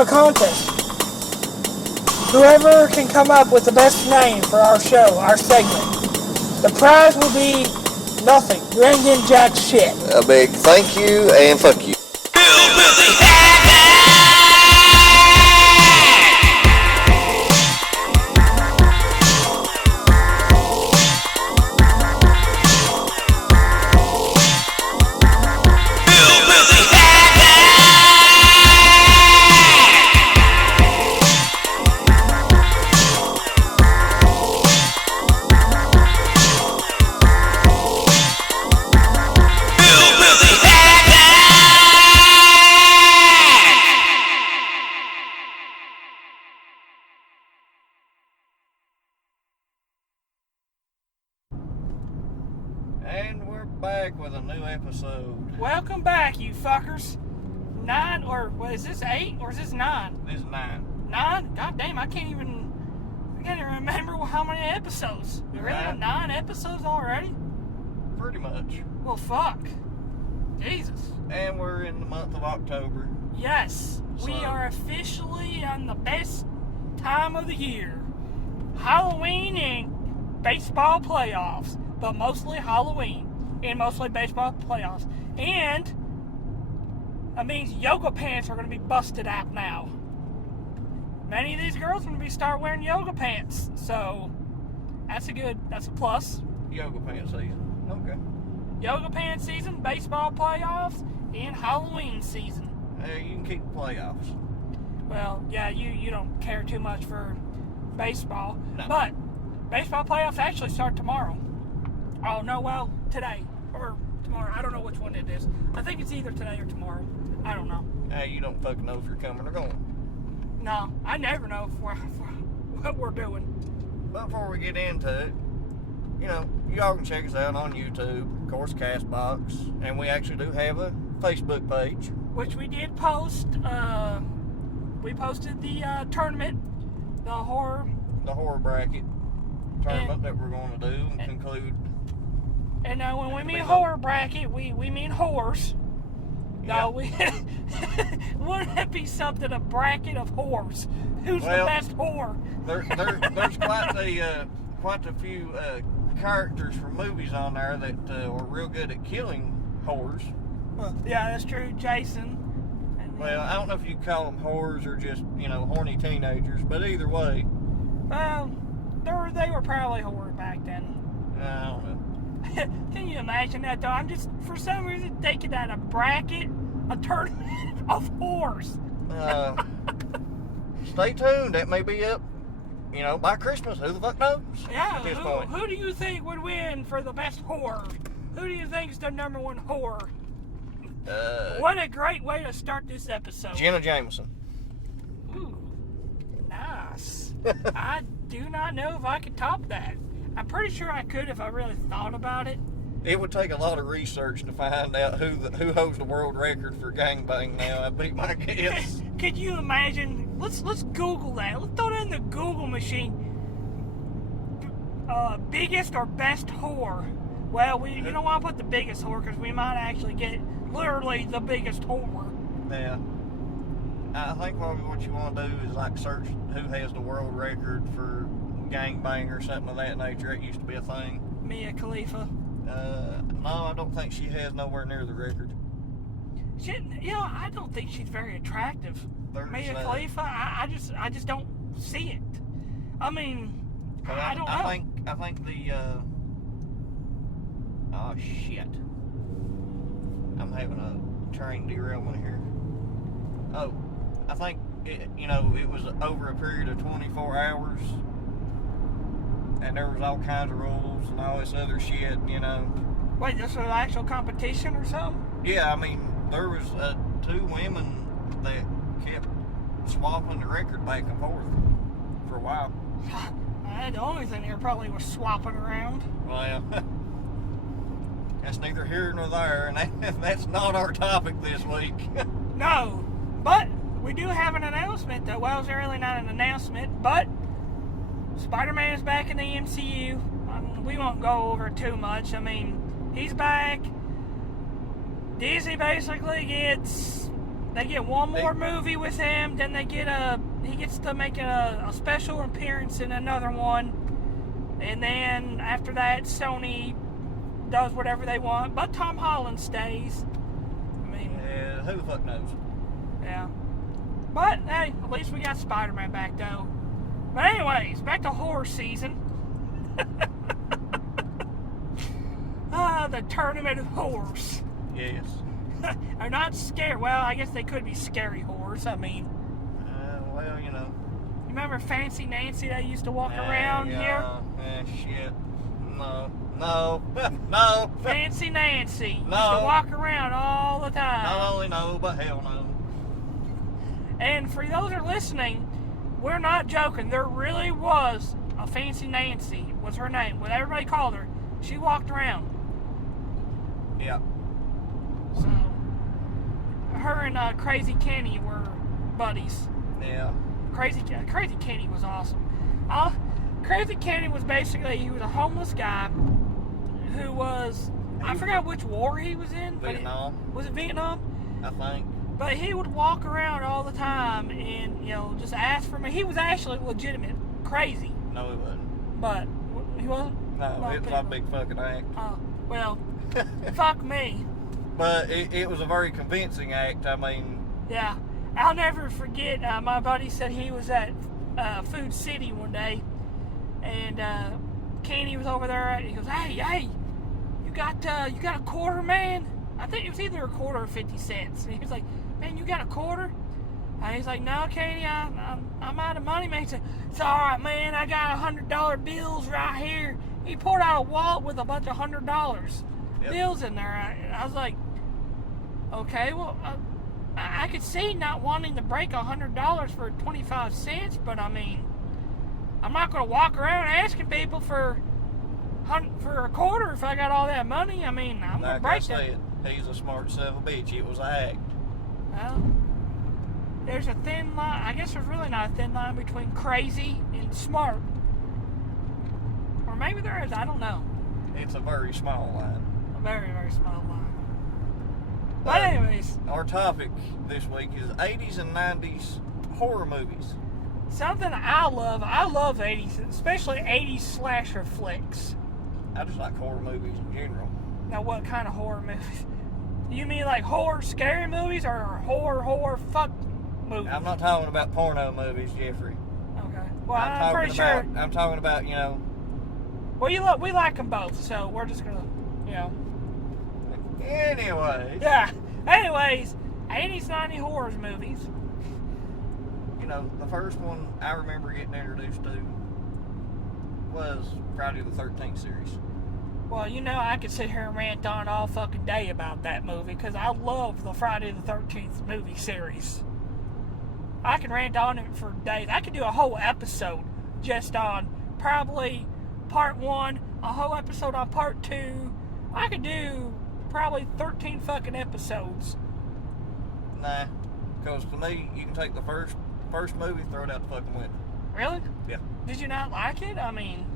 a contest. Whoever can come up with the best name for our show, our segment, the prize will be nothing. You ain't getting jack shit. A big thank you and fuck you. And we're back with a new episode. Welcome back, you fuckers. 9, or what is this, 8, or is this 9? This is 9. 9? God damn, I can't even remember how many episodes. We really have 9 episodes already? Pretty much. Well, fuck. Jesus. And we're in the month of October. Yes, we are officially on the best time of the year. Halloween and baseball playoffs. But mostly Halloween and mostly baseball playoffs. And that means yoga pants are going to be busted out now. Many of these girls are going to start wearing yoga pants. So that's a plus. Yoga pants season. Okay. Yoga pants season, baseball playoffs, and Halloween season. Hey, you can keep the playoffs. Well, yeah, you don't care too much for baseball. No. But baseball playoffs actually start tomorrow. Oh, no, well, today. Or tomorrow. I don't know which one it is. I think it's either today or tomorrow. I don't know. Hey, you don't fucking know if you're coming or going. No, I never know what we're doing. But before we get into it, you know, y'all can check us out on YouTube, of course, CastBox, and we actually do have a Facebook page. Which we did post. We posted the tournament, the horror bracket tournament that we're going to do and conclude. And when we mean horror bracket, we mean whores. Yeah. No, wouldn't it be something, a bracket of whores? Who's the best whore? There's quite a few characters from movies on there that are real good at killing whores. Well, yeah, that's true. Jason. Well, I don't know if you call them whores or just, horny teenagers, but either way. Well, they were probably whores back then. I don't know. Can you imagine that, though? I'm just, for some reason, thinking that a tournament of whores. Stay tuned. That may be up, by Christmas. Who the fuck knows? Yeah, at this point. Who do you think would win for the best whore? Who do you think is the number one whore? What a great way to start this episode. Jenna Jameson. Ooh, nice. I do not know if I could top that. I'm pretty sure I could if I really thought about it. It would take a lot of research to find out who holds the world record for gangbang now. That'd be my guess. Could you imagine? Let's Google that. Let's throw that in the Google machine. Biggest or best whore? Well, you don't want to put the biggest whore because we might actually get literally the biggest whore. Yeah. I think probably what you want to do is search who has the world record for gangbang or something of that nature. It used to be a thing. Mia Khalifa. No, I don't think she has nowhere near the record. I don't think she's very attractive. Mia Khalifa, I just don't see it. I mean, I don't know. I think the oh shit. I'm having a train derailment here. Oh, I think it was over a period of 24 hours. And there was all kinds of rules and all this other shit, Wait, this was an actual competition or something? Yeah, I mean, there was 2 women that kept swapping the record back and forth for a while. The only thing there probably was swapping around. Well, that's neither here nor there, and that's not our topic this week. No, but we do have an announcement, though. Well, it's really not an announcement, but Spider-Man is back in the MCU. We won't go over too much. I mean, he's back. Disney basically gets They get one more movie with him, then he gets to make a special appearance in another one, and then after that, Sony does whatever they want, but Tom Holland stays. I mean, yeah, who the fuck knows? Yeah. But hey, at least we got Spider-Man back though. But anyways, back to horror season. The Tournament of Horrors. Yes. Are not scary. Well, I guess they could be scary horrors. I mean, well, you know. You remember Fancy Nancy that used to walk around here? Shit. No. No. Fancy Nancy. No. Used to walk around all the time. Not only no, but hell no. And for those who are listening, we're not joking. There really was a Fancy Nancy, was her name. What everybody called her. She walked around. Yeah. So, her and Crazy Kenny were buddies. Yeah. Crazy Kenny was awesome. Crazy Kenny was basically, he was a homeless guy who was, I forgot which war he was in. Vietnam. Was it Vietnam? I think. But he would walk around all the time and, just ask for me. He was actually legitimate crazy. No, he wasn't. But, he wasn't? No, it was a big fucking act. Well, fuck me. But it was a very convincing act. I mean... Yeah. I'll never forget, my buddy said he was at Food City one day, and Kenny was over there, and he goes, hey, you got a quarter, man? I think it was either a quarter or 50 cents. And he was like, man, you got a quarter? And he's like, no, Kenny, I'm out of money, man. He said, it's all right, man, I got $100 bills right here. He pulled out a wallet with a bunch of $100 bills in there. I was like, okay, well, I could see not wanting to break $100 for 25 cents, but I mean, I'm not going to walk around asking people for a quarter if I got all that money. I mean, I'm going to break that. He's a smart son of a bitch. It was an act. Well, there's a thin line. I guess there's really not a thin line between crazy and smart. Or maybe there is. I don't know. It's a very small line. A very, very small line. But anyways. Our topic this week is 80s and 90s horror movies. Something I love 80s, especially 80s slasher flicks. I just like horror movies in general. Now, what kind of horror movies? You mean like horror scary movies or horror fuck movies? I'm not talking about porno movies, Jeffrey. Okay. Well, I'm pretty sure. I'm talking about, Well, we like them both, so we're just gonna, Anyway. Yeah. Anyways, 80s, 90s horror movies. The first one I remember getting introduced to was Friday the 13th series. Well, I could sit here and rant on all fucking day about that movie because I love the Friday the 13th movie series. I can rant on it for days. I could do a whole episode just on probably part 1, a whole episode on part 2. I could do probably 13 fucking episodes. Nah, because to me, you can take the first movie, throw it out the fucking window. Really? Yeah. Did you not like it? I mean,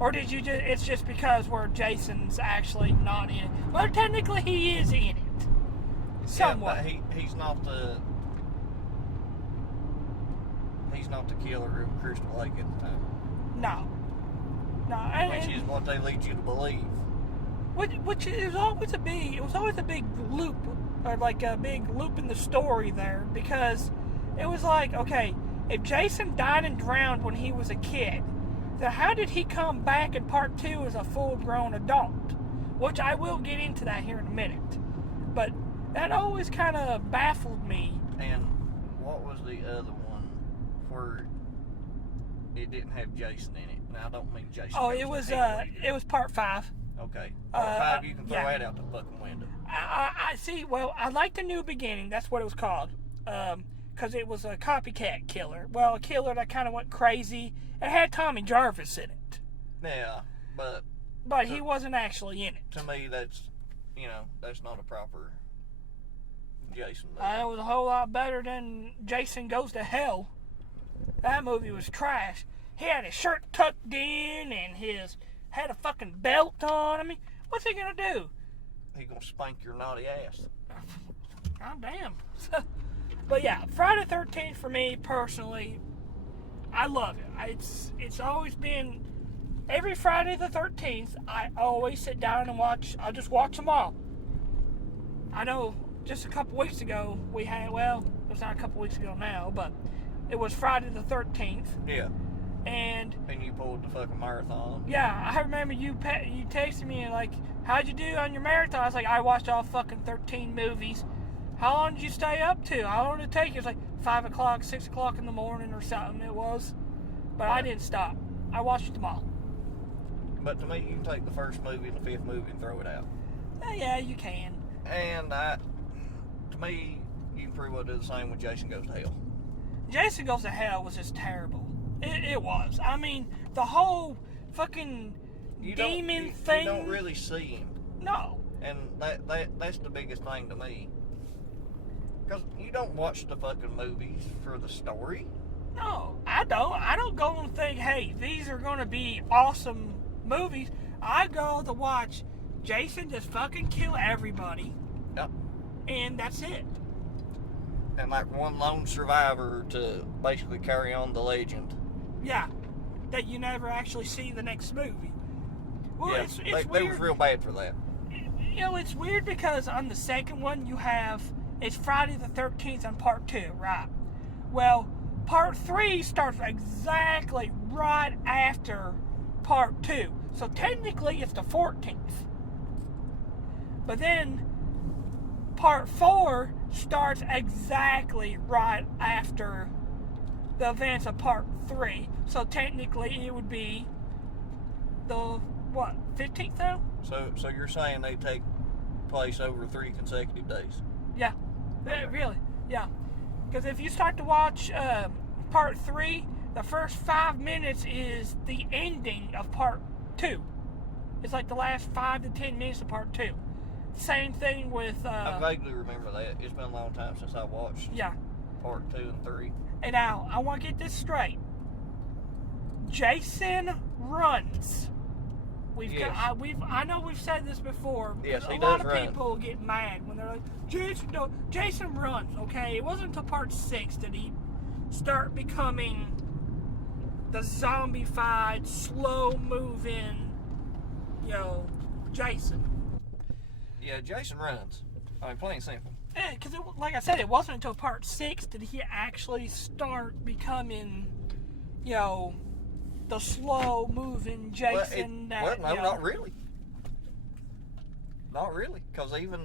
or did you just? It's just because where Jason's actually not in it. Well, technically he is in it. Somewhat. Yeah, but he's not the killer of Crystal Lake at the time. No. Which is what they lead you to believe. Which is always it was always a big loop, or like a big loop in the story there, because it was like, okay, if Jason died and drowned when he was a kid, then how did he come back in part 2 as a full-grown adult? Which I will get into that here in a minute. But that always kind of baffled me. And what was the other one where it didn't have Jason in it? Now, I don't mean Jason. Oh, it was part 5. Okay. Part 5, you can throw that out the fucking window. I see. Well, I like the New Beginning. That's what it was called. Because it was a copycat killer. Well, a killer that kind of went crazy. It had Tommy Jarvis in it. Yeah, but he wasn't actually in it. To me, that's not a proper Jason movie. It was a whole lot better than Jason Goes to Hell. That movie was trash. He had his shirt tucked in and had a fucking belt on. I mean, what's he gonna do? He gonna spank your naughty ass. God damn. But yeah, Friday the 13th for me personally, I love it. It's always been every Friday the 13th. I always sit down and watch. I just watch them all. I know just a couple weeks ago we had. Well, it was not a couple weeks ago now, but it was Friday the 13th. Yeah. And you pulled the fucking marathon. Yeah, I remember you texted me and like, how'd you do on your marathon? I was like, I watched all fucking 13 movies. How long did you stay up to? How long did it take you? It was like 5 o'clock, 6 o'clock in the morning or something it was. But I didn't stop. I watched them all. But to me, you can take the first movie and the fifth movie and throw it out. Yeah, you can. And to me, you can pretty well do the same with Jason Goes to Hell. Jason Goes to Hell was just terrible. It was. I mean, the whole fucking demon thing. You don't really see him. No. And that's the biggest thing to me. Because you don't watch the fucking movies for the story. No, I don't. I don't go and think, hey, these are going to be awesome movies. I go to watch Jason just fucking kill everybody. Yep. And that's it. And like one lone survivor to basically carry on the legend. Yeah. That you never actually see the next movie. Well, yeah, it's they weird. was real bad for that. You know, it's weird because on the second one you have, it's Friday the 13th on part 2, right? Well, part 3 starts exactly right after part 2. So technically it's the 14th. But then part 4 starts exactly right after the events of part 3. So technically it would be the, 15th though? So you're saying they take place over 3 consecutive days? Yeah. Okay. Really, yeah. Because if you start to watch part 3, the first 5 minutes is the ending of part 2. It's like the last 5 to 10 minutes of part 2. Same thing with... I vaguely remember that. It's been a long time since I watched part 2 and 3. And now, I want to get this straight. Jason runs. I know we've said this before. Yes, he a lot does of run. people get mad when they're like, Jason runs, okay? It wasn't until part 6 that he start becoming the zombified, slow-moving, Jason. Yeah, Jason runs. I mean, plain and simple. Yeah, because like I said, it wasn't until part 6 did he actually start becoming, the slow-moving Jason. Not really. Not really, because even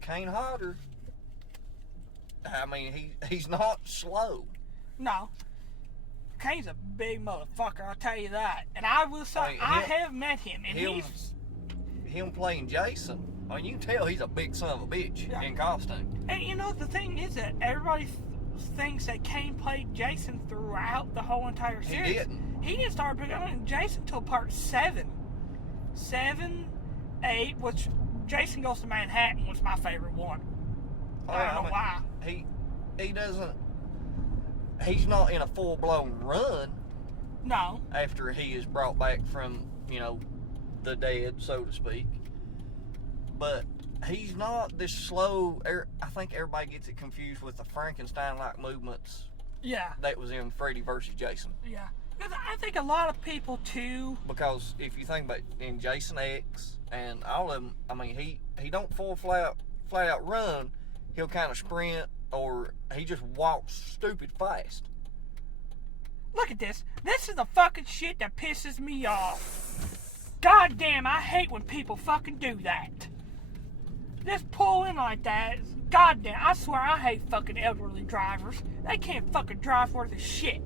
Kane Hodder, I mean, he's not slow. No. Kane's a big motherfucker, I'll tell you that. And I will say, I have met him, and him playing Jason, I mean, you can tell he's a big son of a bitch in costume. And the thing is that everybody thinks that Kane played Jason throughout the whole entire series. He didn't start becoming Jason until part 7. 7, 8, which Jason Goes to Manhattan was my favorite one. I don't know why. He doesn't... He's not in a full-blown run. No. After he is brought back from, the dead, so to speak. But he's not this slow... I think everybody gets it confused with the Frankenstein-like movements. Yeah. That was in Freddy versus Jason. Yeah. I think a lot of people, too... Because if you think about in Jason X and all of them, I mean, he don't full flat out run. He'll kind of sprint, or he just walks stupid fast. Look at this. This is the fucking shit that pisses me off. God damn, I hate when people fucking do that. Just pull in like that. God damn, I swear I hate fucking elderly drivers. They can't fucking drive worth a shit.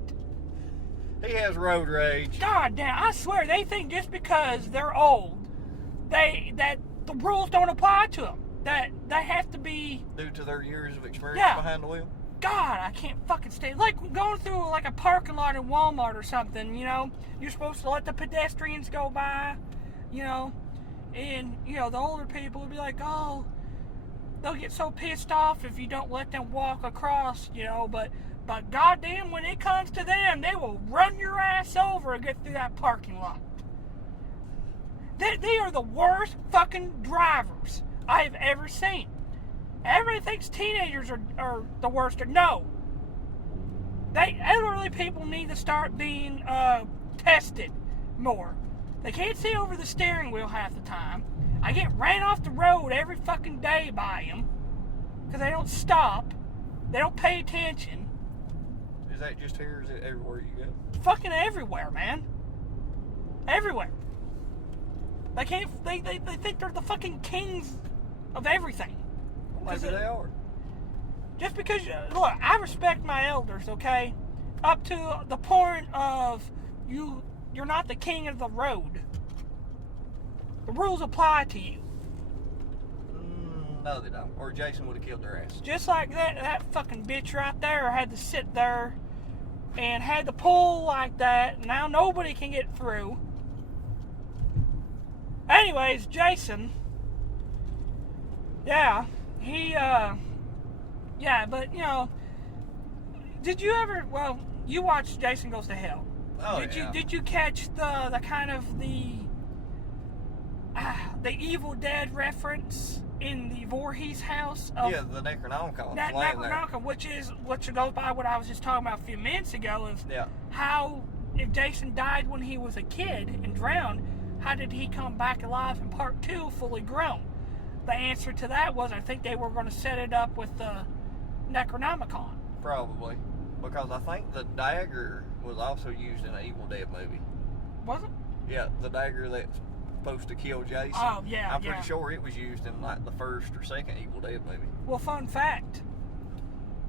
He has road rage. God damn, I swear they think just because they're old, that the rules don't apply to them. That they have to be... Due to their years of experience behind the wheel? God, I can't fucking stand... Like going through like a parking lot in Walmart or something, you're supposed to let the pedestrians go by, and, the older people will be like, oh, they'll get so pissed off if you don't let them walk across, but goddamn, when it comes to them, they will run your ass over and get through that parking lot. They are the worst fucking drivers I have ever seen. Everybody thinks teenagers are the worst. No. Elderly people need to start being tested more. They can't see over the steering wheel half the time. I get ran off the road every fucking day by them because they don't stop. They don't pay attention. Is that just here or is it everywhere you go? Fucking everywhere, man. Everywhere. They can't. They think they're the fucking kings of everything. Well, maybe they are. Just because, look, I respect my elders, okay? Up to the point of you're not the king of the road. The rules apply to you. No, they don't. Or Jason would have killed their ass. Just like that fucking bitch right there had to sit there and had to pull like that. Now nobody can get through. Anyways, Jason, yeah, yeah, but, you know, did you ever, well, you watched Jason Goes to Hell. Oh, Did you catch the kind of the Evil Dead reference in the Voorhees house? Yeah, the Necronomicon. That Necronomicon, which goes by what I was just talking about a few minutes ago, is how, if Jason died when he was a kid and drowned, how did he come back alive in part 2 fully grown? The answer to that was, I think they were going to set it up with the Necronomicon. Probably. Because I think the dagger was also used in an Evil Dead movie. Was it? Yeah, the dagger that's supposed to kill Jason. Oh, yeah, I'm pretty sure it was used in like the first or second Evil Dead movie. Well, fun fact.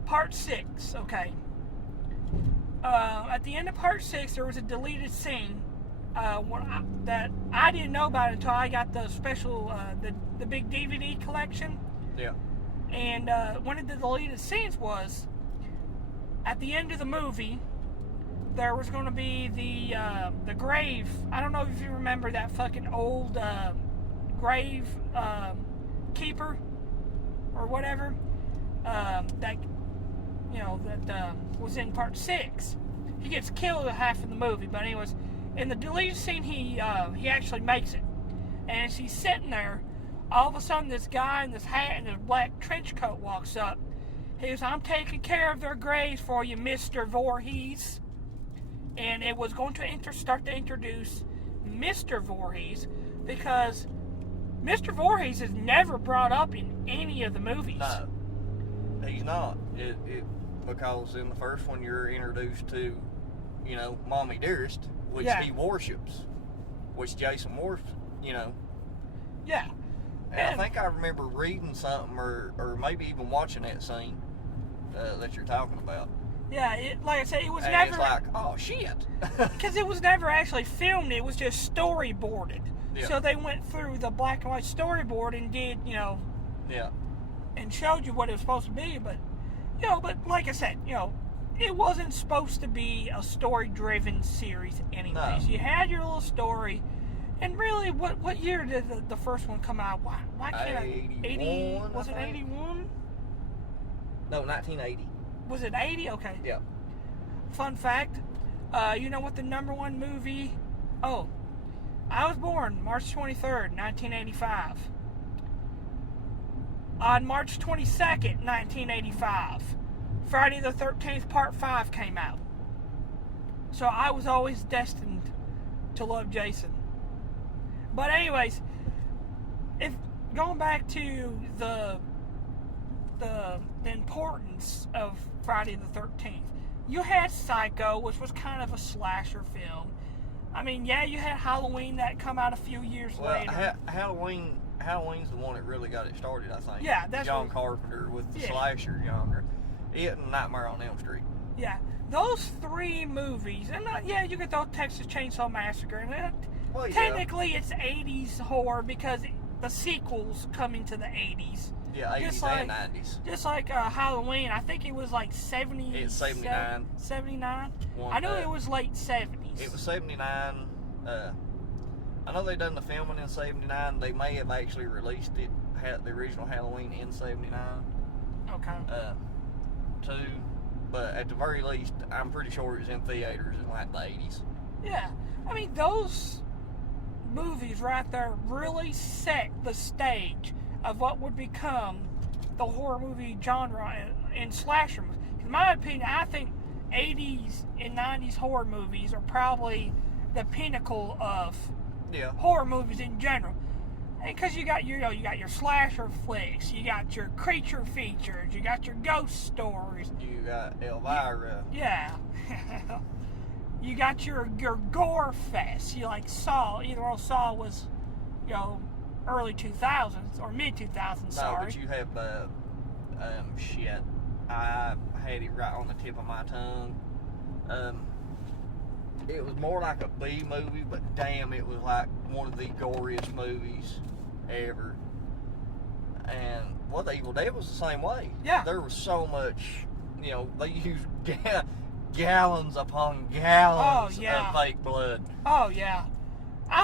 Part 6, okay. At the end of part 6, there was a deleted scene that I didn't know about until I got the special, the big DVD collection. Yeah. And one of the deleted scenes was, at the end of the movie, there was going to be the grave. I don't know if you remember that fucking old grave keeper or whatever that was in part 6. He gets killed at half of the movie, but anyways, in the deleted scene, he actually makes it. And as he's sitting there, all of a sudden, this guy in this hat and this black trench coat walks up. He goes, "I'm taking care of their graves for you, Mr. Voorhees." And it was going to start to introduce Mr. Voorhees, because Mr. Voorhees is never brought up in any of the movies. No, he's not. Because in the first one, you're introduced to, Mommy Dearest, which he worships, which Jason worships, Yeah. And I think I remember reading something or maybe even watching that scene that you're talking about. Yeah, like I said, it was and never... it's like, oh, shit. Because it was never actually filmed. It was just storyboarded. Yeah. So they went through the black and white storyboard and did, Yeah. and showed you what it was supposed to be. But, but like I said, it wasn't supposed to be a story-driven series anyways. No. You had your little story. And really, what year did the first one come out? Why can't 81, was it 81? No, 1980. Was it 80? Okay. Yeah. Fun fact, you know what the number one movie... Oh, I was born March 23rd, 1985. On March 22nd, 1985, Friday the 13th Part 5 came out. So I was always destined to love Jason. But anyways, if going back to the importance of Friday the 13th, you had Psycho, which was kind of a slasher film. I mean, yeah, you had Halloween that come out a few years later. Halloween's the one that really got it started, I think. Yeah, that's John Carpenter with the slasher genre. It and Nightmare on Elm Street. Yeah, those three movies, and you could throw Texas Chainsaw Massacre, and technically it's 80s horror because the sequels coming to the 80s. Yeah, 80s and 90s. Just like Halloween, I think it was like 70. It's 79. 79? I know it was late 70s. It was 79. I know they done the filming in 79. They may have actually released it, the original Halloween in 79. Okay. But at the very least, I'm pretty sure it was in theaters in like the 80s. Yeah. I mean, those movies right there really set the stage of what would become the horror movie genre and slasher movies. In my opinion, I think 80s and 90s horror movies are probably the pinnacle of horror movies in general. Because you got your slasher flicks, you got your creature features, you got your ghost stories. You got Elvira. Yeah. You got your gore fest. You like Saw. Either or Saw was, early 2000s or mid 2000s. Sorry. No, but you have shit. I had it right on the tip of my tongue. It was more like a B movie, but damn, it was like one of the goriest movies ever. And The Evil Dead was the same way. Yeah. There was so much, they used gallons upon gallons of fake blood. Oh, yeah.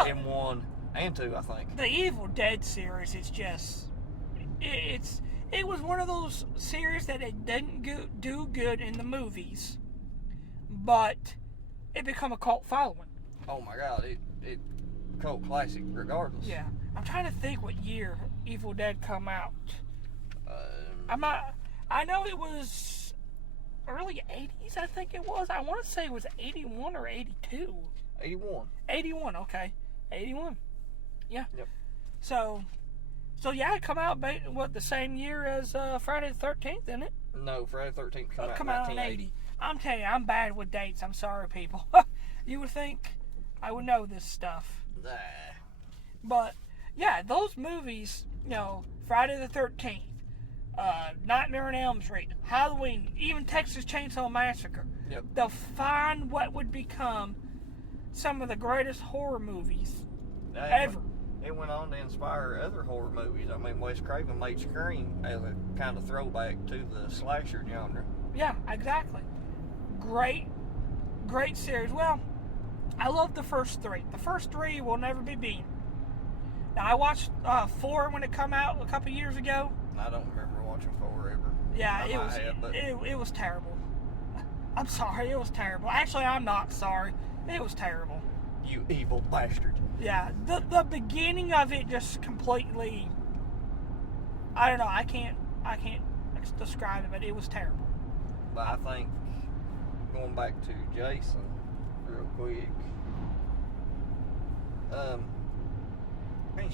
In 1 and 2, I think. The Evil Dead series is just... It was one of those series that it didn't do good in the movies, but it become a cult following. Oh my God, it cult classic regardless. Yeah, I'm trying to think what year Evil Dead come out. I know it was early 80s. I think it was. I want to say it was 81 or 82. 81. 81. Okay, 81. Yeah. Yep. So yeah, it come out the same year as Friday the 13th, isn't it? No, Friday the 13th come out in 80. I'm telling you, I'm bad with dates. I'm sorry, people. You would think I would know this stuff. Nah. But yeah, those movies, Friday the 13th, Nightmare on Elm Street, Halloween, even Texas Chainsaw Massacre. Yep. Define what would become some of the greatest horror movies ever. It went on to inspire other horror movies. I mean, Wes Craven made Scream as a kind of throwback to the slasher genre. Yeah, exactly. Great series. Well, I love the first 3. The first 3 will never be beaten. Now, I watched 4 when it come out a couple years ago. I don't remember watching 4 ever. Yeah, it was terrible. I'm sorry, it was terrible. Actually, I'm not sorry. It was terrible. You evil bastard. Yeah, the beginning of it just completely, I don't know, I can't describe it, but it was terrible. But I think, going back to Jason real quick,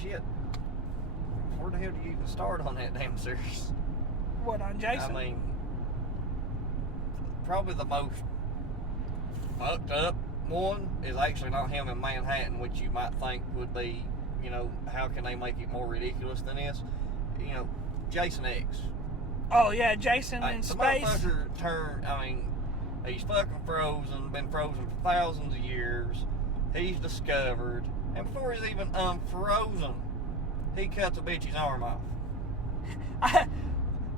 shit, where the hell do you even start on that damn series? What, on Jason? I mean, probably the most fucked up one is actually not him in Manhattan, which you might think would be, how can they make it more ridiculous than this? Jason X. Oh yeah, Jason in the space. motherfucker he's fucking frozen, been frozen for thousands of years. He's discovered, and before he's even unfrozen, he cuts a bitch's arm off.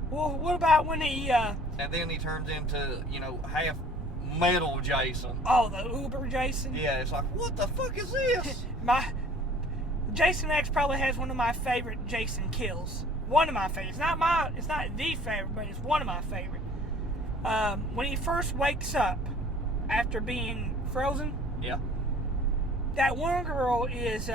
Well, what about when he... And then he turns into, half metal Jason. Oh, the Uber Jason? Yeah, it's like, what the fuck is this? Jason X probably has one of my favorite Jason kills. One of my favorites. It's not the favorite, but it's one of my favorite. When he first wakes up after being frozen. Yeah. That one girl is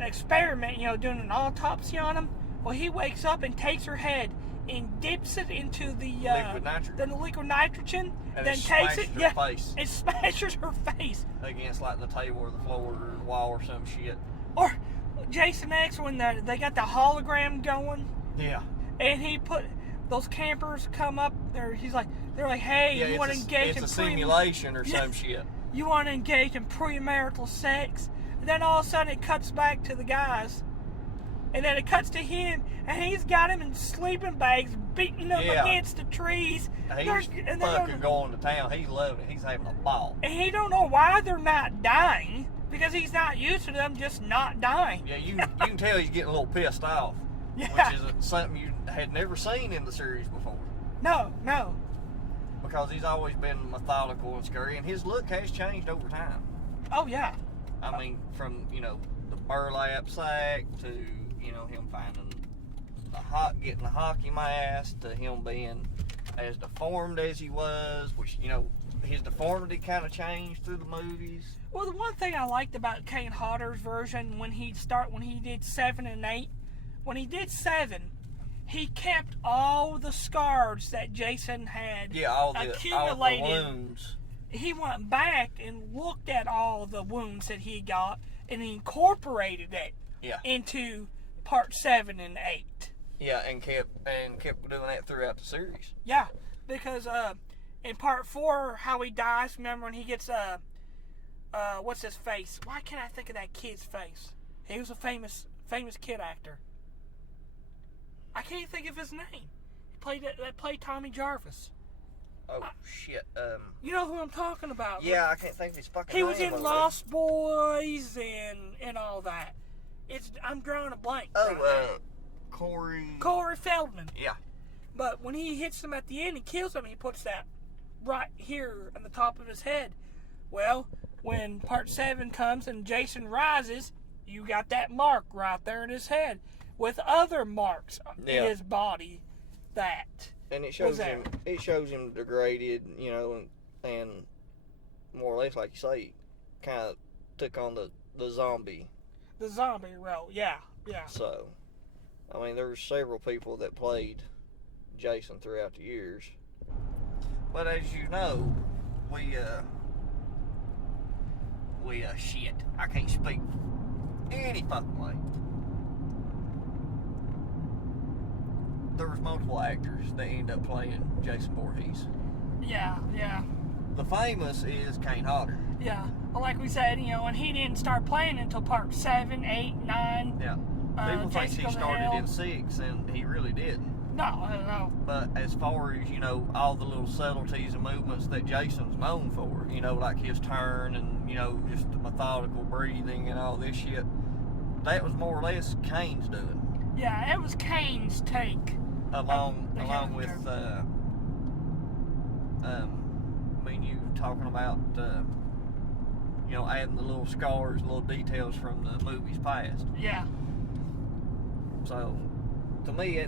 experimenting, doing an autopsy on him. Well, he wakes up and takes her head and dips it into the liquid nitrogen, and then takes it, face. It smashes her face against like the table or the floor or the wall or some shit. Or Jason X when they got the hologram going. Yeah. And he put those campers come up there. They're like, hey, you want to engage in a simulation or some shit. You want to engage in premarital sex? And then all of a sudden it cuts back to the guys. And then it cuts to him, and he's got him in sleeping bags, beating them against the trees. He's fucking going to town. He's loving it. He's having a ball. And he don't know why they're not dying, because he's not used to them just not dying. Yeah, you can tell he's getting a little pissed off. Yeah. Which is something you had never seen in the series before. No. Because he's always been methodical and scary, and his look has changed over time. Oh, yeah. I mean, from, the burlap sack to... him finding getting the hockey mask, to him being as deformed as he was, which, his deformity kind of changed through the movies. Well, the one thing I liked about Kane Hodder's version when he did 7 and 8, when he did 7, he kept all the scars that Jason had all the accumulated. wounds. He went back and looked at all the wounds that he got and he incorporated it into part 7 and 8. Yeah, and kept doing that throughout the series. Yeah, because in part 4, how he dies, remember when he gets what's his face? Why can't I think of that kid's face? He was a famous kid actor. I can't think of his name. He played Tommy Jarvis. Oh shit. You know who I'm talking about? Yeah, I can't think of his fucking He name. was in Lost Boys and all that. I'm drawing a blank. Corey Feldman. Yeah. But when he hits him at the end and kills him, he puts that right here on the top of his head. Well, when part 7 comes and Jason rises, you got that mark right there in his head with other marks in his body. And it shows him degraded, you know, and more or less, like you say, kind of took on the zombie. The zombie role, yeah. So, I mean, there's several people that played Jason throughout the years. But as you know, shit, I can't speak any fucking way. There was multiple actors that ended up playing Jason Voorhees. Yeah. The famous is Kane Hodder. Yeah. Well, like we said, you know, and he didn't start playing until part 7, 8, 9. Yeah. People think he started in 6, and he really didn't. No. But as far as, you know, all the little subtleties and movements that Jason's known for, you know, like his turn and, you know, just the methodical breathing and all this shit, that was more or less Kane's doing. Yeah, it was Kane's take. Along with, you talking about, you know, adding the little scars, little details from the movie's past. Yeah. So, to me,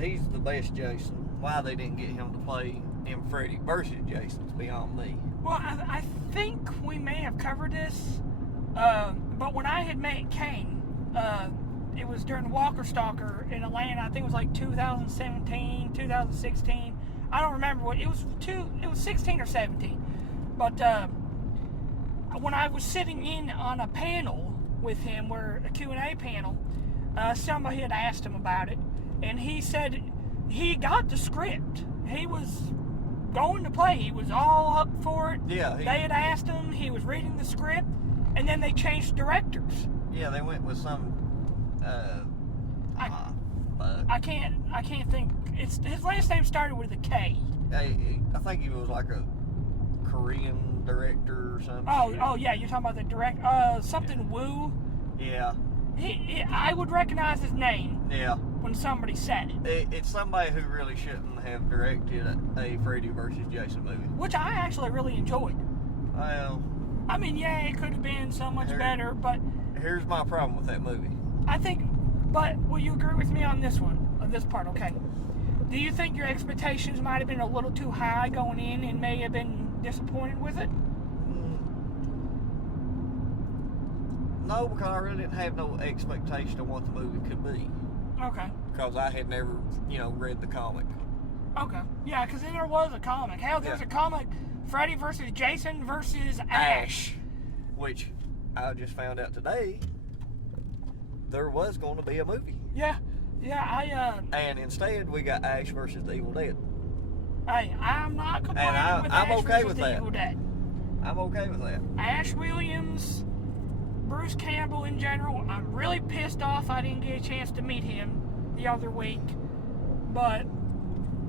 he's the best Jason. Why they didn't get him to play in Freddy versus Jason's beyond me. Well, I think we may have covered this, but when I had met Kane, it was during Walker Stalker in Atlanta. I think it was like 2017, 2016. I don't remember what it was. It was 16 or 17. But when I was sitting in on a panel with him, a Q&A panel, somebody had asked him about it, and he said he got the script. He was going to play. He was all up for it. Yeah. They had asked him. He was reading the script, and then they changed directors. Yeah, they went with some. I can't think. His last name started with a K. I think he was like a Korean director or something. Oh yeah, you're talking about the director. Something Woo. Yeah. I would recognize his name. Yeah. When somebody said it. It's somebody who really shouldn't have directed a Freddy versus Jason movie. Which I actually really enjoyed. Well. I mean, yeah, it could have been so much better, but. Here's my problem with that movie. I think, but will you agree with me on this part, okay? Do you think your expectations might have been a little too high going in and may have been disappointed with it? No, because I really didn't have no expectation of what the movie could be. Okay. Because I had never, read the comic. Okay. Yeah, because there was a comic. Hell, there's a comic, Freddy versus Jason versus Ash. Which I just found out today, there was going to be a movie. Yeah, and instead, we got Ash versus the Evil Dead. Hey, I'm not complaining with Ash versus the Evil Dead. I'm okay with that. Ash Williams, Bruce Campbell in general, I'm really pissed off I didn't get a chance to meet him the other week. But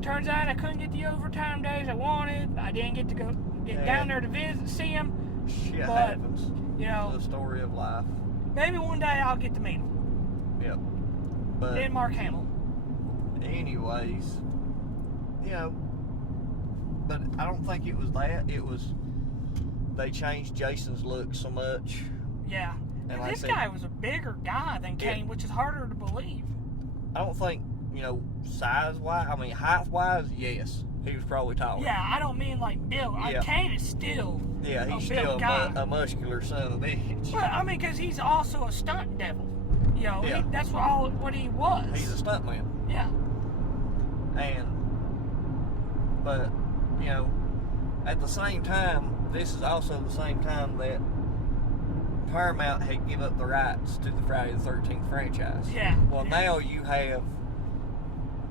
turns out I couldn't get the overtime days I wanted. I didn't get to get down there to see him. Shit happens. The story of life. Maybe one day I'll get to meet him. Yep. But and Mark Hamill. Anyways, but I don't think it was that. It was they changed Jason's look so much. Yeah. And this guy was a bigger guy than Kane, which is harder to believe. I don't think, size-wise, height-wise, yes. He was probably taller. Yeah, I don't mean like build. Kane is still he's still a muscular son of a bitch. Well, because he's also a stunt devil. That's what he was. He's a stuntman. Yeah. But, you know, at the same time, this is also the same time that Paramount had given up the rights to the Friday the 13th franchise. Yeah. Well, yeah. now you have,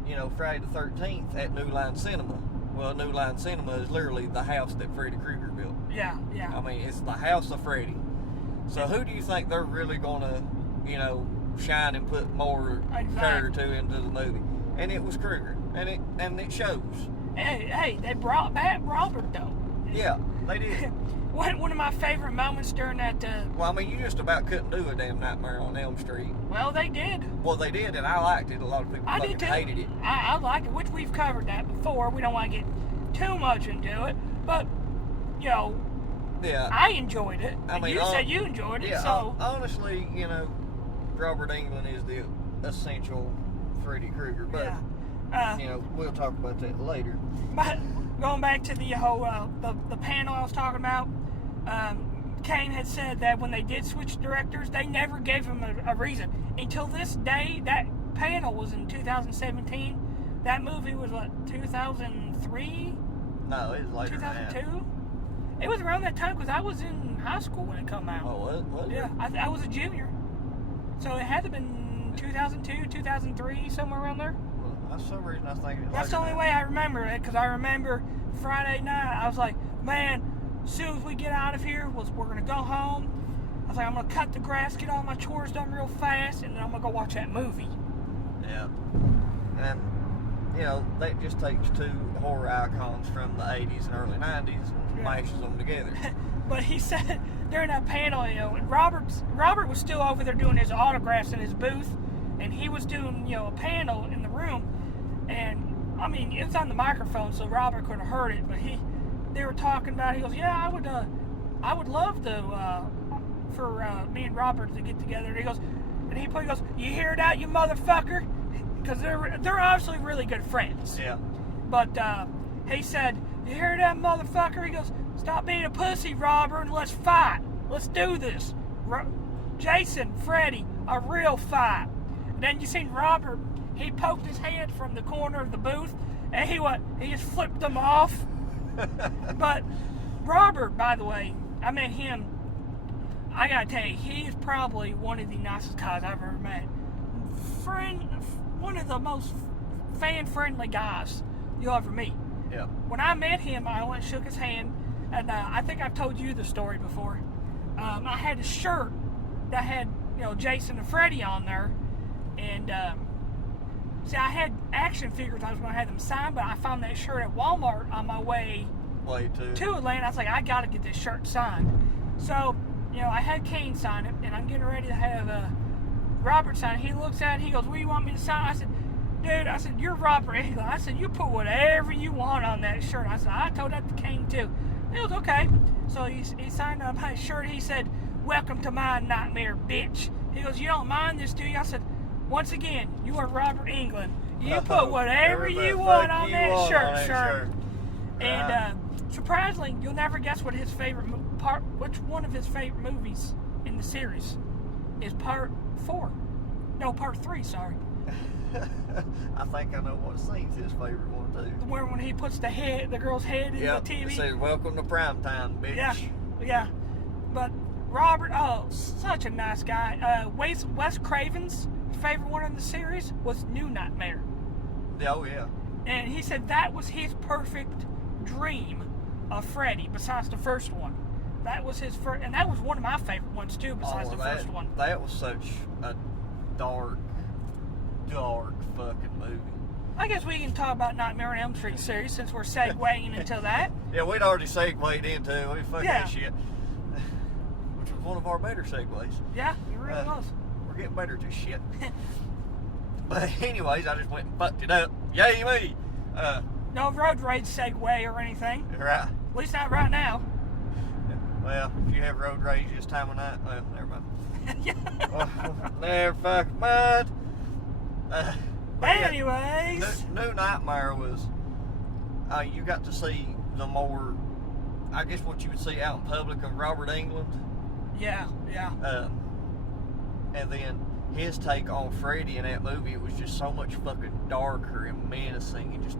you know, Friday the 13th at New Line Cinema. Well, New Line Cinema is literally the house that Freddy Krueger built. Yeah, yeah. I mean, it's the house of Freddy. So who do you think they're really going to, you know, shine and put more care to into the movie? And it was Krueger. And it shows. Hey, they brought back Robert, though. Yeah, they did. One of my favorite moments during that... well, I mean, you just about couldn't do a damn Nightmare on Elm Street. Well, they did. Well, they did, and I liked it. A lot of people fucking hated it. I like it, which we've covered that before. We don't want to get too much into it. But, you know, yeah, I enjoyed it. I mean, you said you enjoyed it, yeah, so... honestly, you know, Robert Englund is the essential Freddy Krueger. But, you know, we'll talk about that later. But going back to the whole the panel I was talking about, Kane had said that when they did switch directors, they never gave him a reason. Until this day, that panel was in 2017. That movie was, what, 2003? No, it was later 2002? than that. It was around that time because I was in high school when it came out. Oh, was it? Yeah, I was a junior. So it had to have been 2002, 2003, somewhere around there. Well, for some reason I think it was That's the only way I remember it, because I remember Friday night, I was like, man, as soon as we get out of here, we're going to go home. I was like, I'm going to cut the grass, get all my chores done real fast, and then I'm going to go watch that movie. Yeah. And, you know, that just takes two horror icons from the 80s and early 90s and mashes them together. But he said during that panel, you know, and Robert was still over there doing his autographs in his booth, and he was doing, you know, a panel in the room, and, I mean, it was on the microphone, so Robert could have heard it, but they were talking about it. He goes, yeah, I would love to, for me and Robert to get together. And he goes, you hear that, you motherfucker? Because they're obviously really good friends. Yeah. But he said, you hear that, motherfucker? He goes, stop being a pussy, Robert, and let's fight. Let's do this. Jason, Freddy, a real fight. And then you seen Robert, he poked his head from the corner of the booth, and he just flipped them off. But Robert, by the way, I met him, I gotta tell you, he is probably one of the nicest guys I've ever met. One of the most fan-friendly guys you'll ever meet. Yeah. When I met him, I went and shook his hand, and I think I've told you the story before. I had a shirt that had, you know, Jason and Freddy on there, and see, I had action figures. I was going to have them signed, but I found that shirt at Walmart on my way to Atlanta. I was like, I got to get this shirt signed. So, you know, I had Kane sign it, and I'm getting ready to have Robert sign it. He looks at it, he goes, what do you want me to sign? I said, dude, you're Robert Englund. I said, you put whatever you want on that shirt. I said, I told that to Kane too. He goes, okay. So he signed on my shirt. He said, welcome to my nightmare, bitch. He goes, you don't mind this, do you? I said, once again, you are Robert Englund. You put whatever you want on that shirt, sir. And surprisingly, you'll never guess what his favorite which one of his favorite movies in the series is part 4. No, part 3, sorry. I think I know what scene's his favorite one too. Where when he puts the girl's head in the TV. It says, welcome to primetime, bitch. Yeah. But Robert, such a nice guy. Wes Craven's favorite one in the series was New Nightmare. Oh, yeah. And he said that was his perfect dream of Freddy, besides the first one. That was his first, and that was one of my favorite ones too, besides the first one. That was such a dark fucking movie. I guess we can talk about Nightmare on Elm Street series since we're segueing into that. Yeah, we'd already segued into it. We fucking that shit. Which was one of our better segues. Yeah, it really was. We're getting better at this shit. But anyways, I just went and fucked it up. Yay me! No road rage segue or anything. Right. At least not right now. Well, if you have road rage this time of night, well, never mind. Never fucking mind. Anyways. New Nightmare was, you got to see the more, I guess what you would see out in public of Robert Englund. Yeah. And then his take on Freddy in that movie, it was just so much fucking darker and menacing and just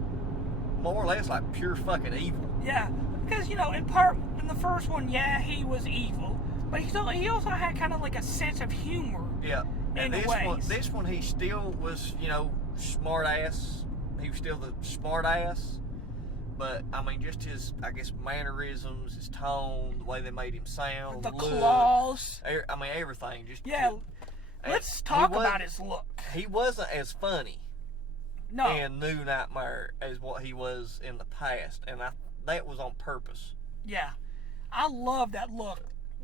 more or less like pure fucking evil. Yeah, because in the first one, yeah, he was evil, but he also had kind of like a sense of humor. Yeah, and this one he still was, smart ass. He was still the smart ass, but I mean, just his, I guess, mannerisms, his tone, the way they made him sound, The look, claws. I mean, everything. Let's talk about his look. He wasn't as funny No. in New Nightmare as what he was in the past, and that was on purpose. Yeah, I love that look.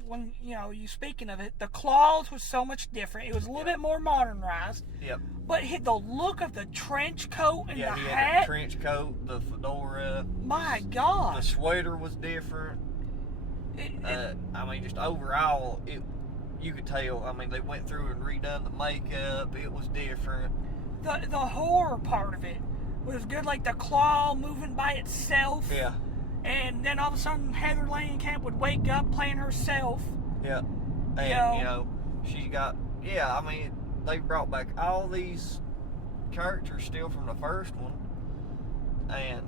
When you speaking of it, the claws was so much different. It was a little bit more modernized. Yep. But the look of the trench coat and the he hat. had the trench coat, the fedora. My God. The sweater was different. I mean, just overall, you could tell. I mean, they went through and redone the makeup. It was different. The horror part of it was good, like the claw moving by itself. Yeah. And then all of a sudden, Heather Langenkamp would wake up playing herself. Yeah. And, she got... Yeah, I mean, they brought back all these characters still from the first one. And,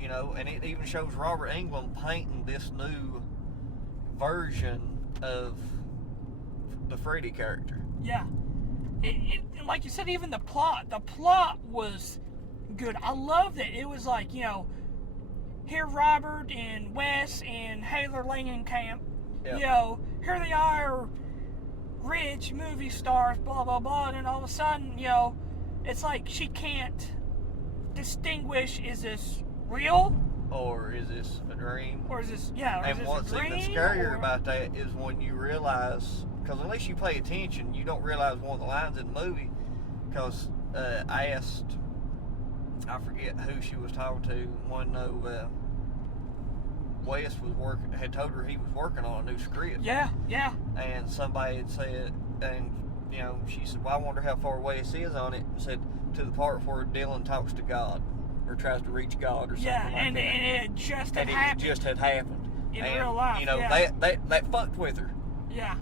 and it even shows Robert Englund painting this new version of the Freddy character. Yeah. Like you said, even the plot was good. I loved it. It was like, here Robert and Wes and Heather Langenkamp, Yep. Here they are, rich movie stars, blah, blah, blah, and then all of a sudden, it's like she can't distinguish, is this real? Or is this a dream? Or is this, and what's even scarier about that is when you realize, because unless you pay attention, you don't realize one of the lines in the movie, because I asked, I forget who she was talking to, Wes had told her he was working on a new script. Yeah. And somebody had said, and she said, well, I wonder how far Wes is on it, and said, to the part where Dylan talks to God, or tries to reach God, or something like that. And it just had happened. It just had happened. In real life, that fucked with her. Yeah.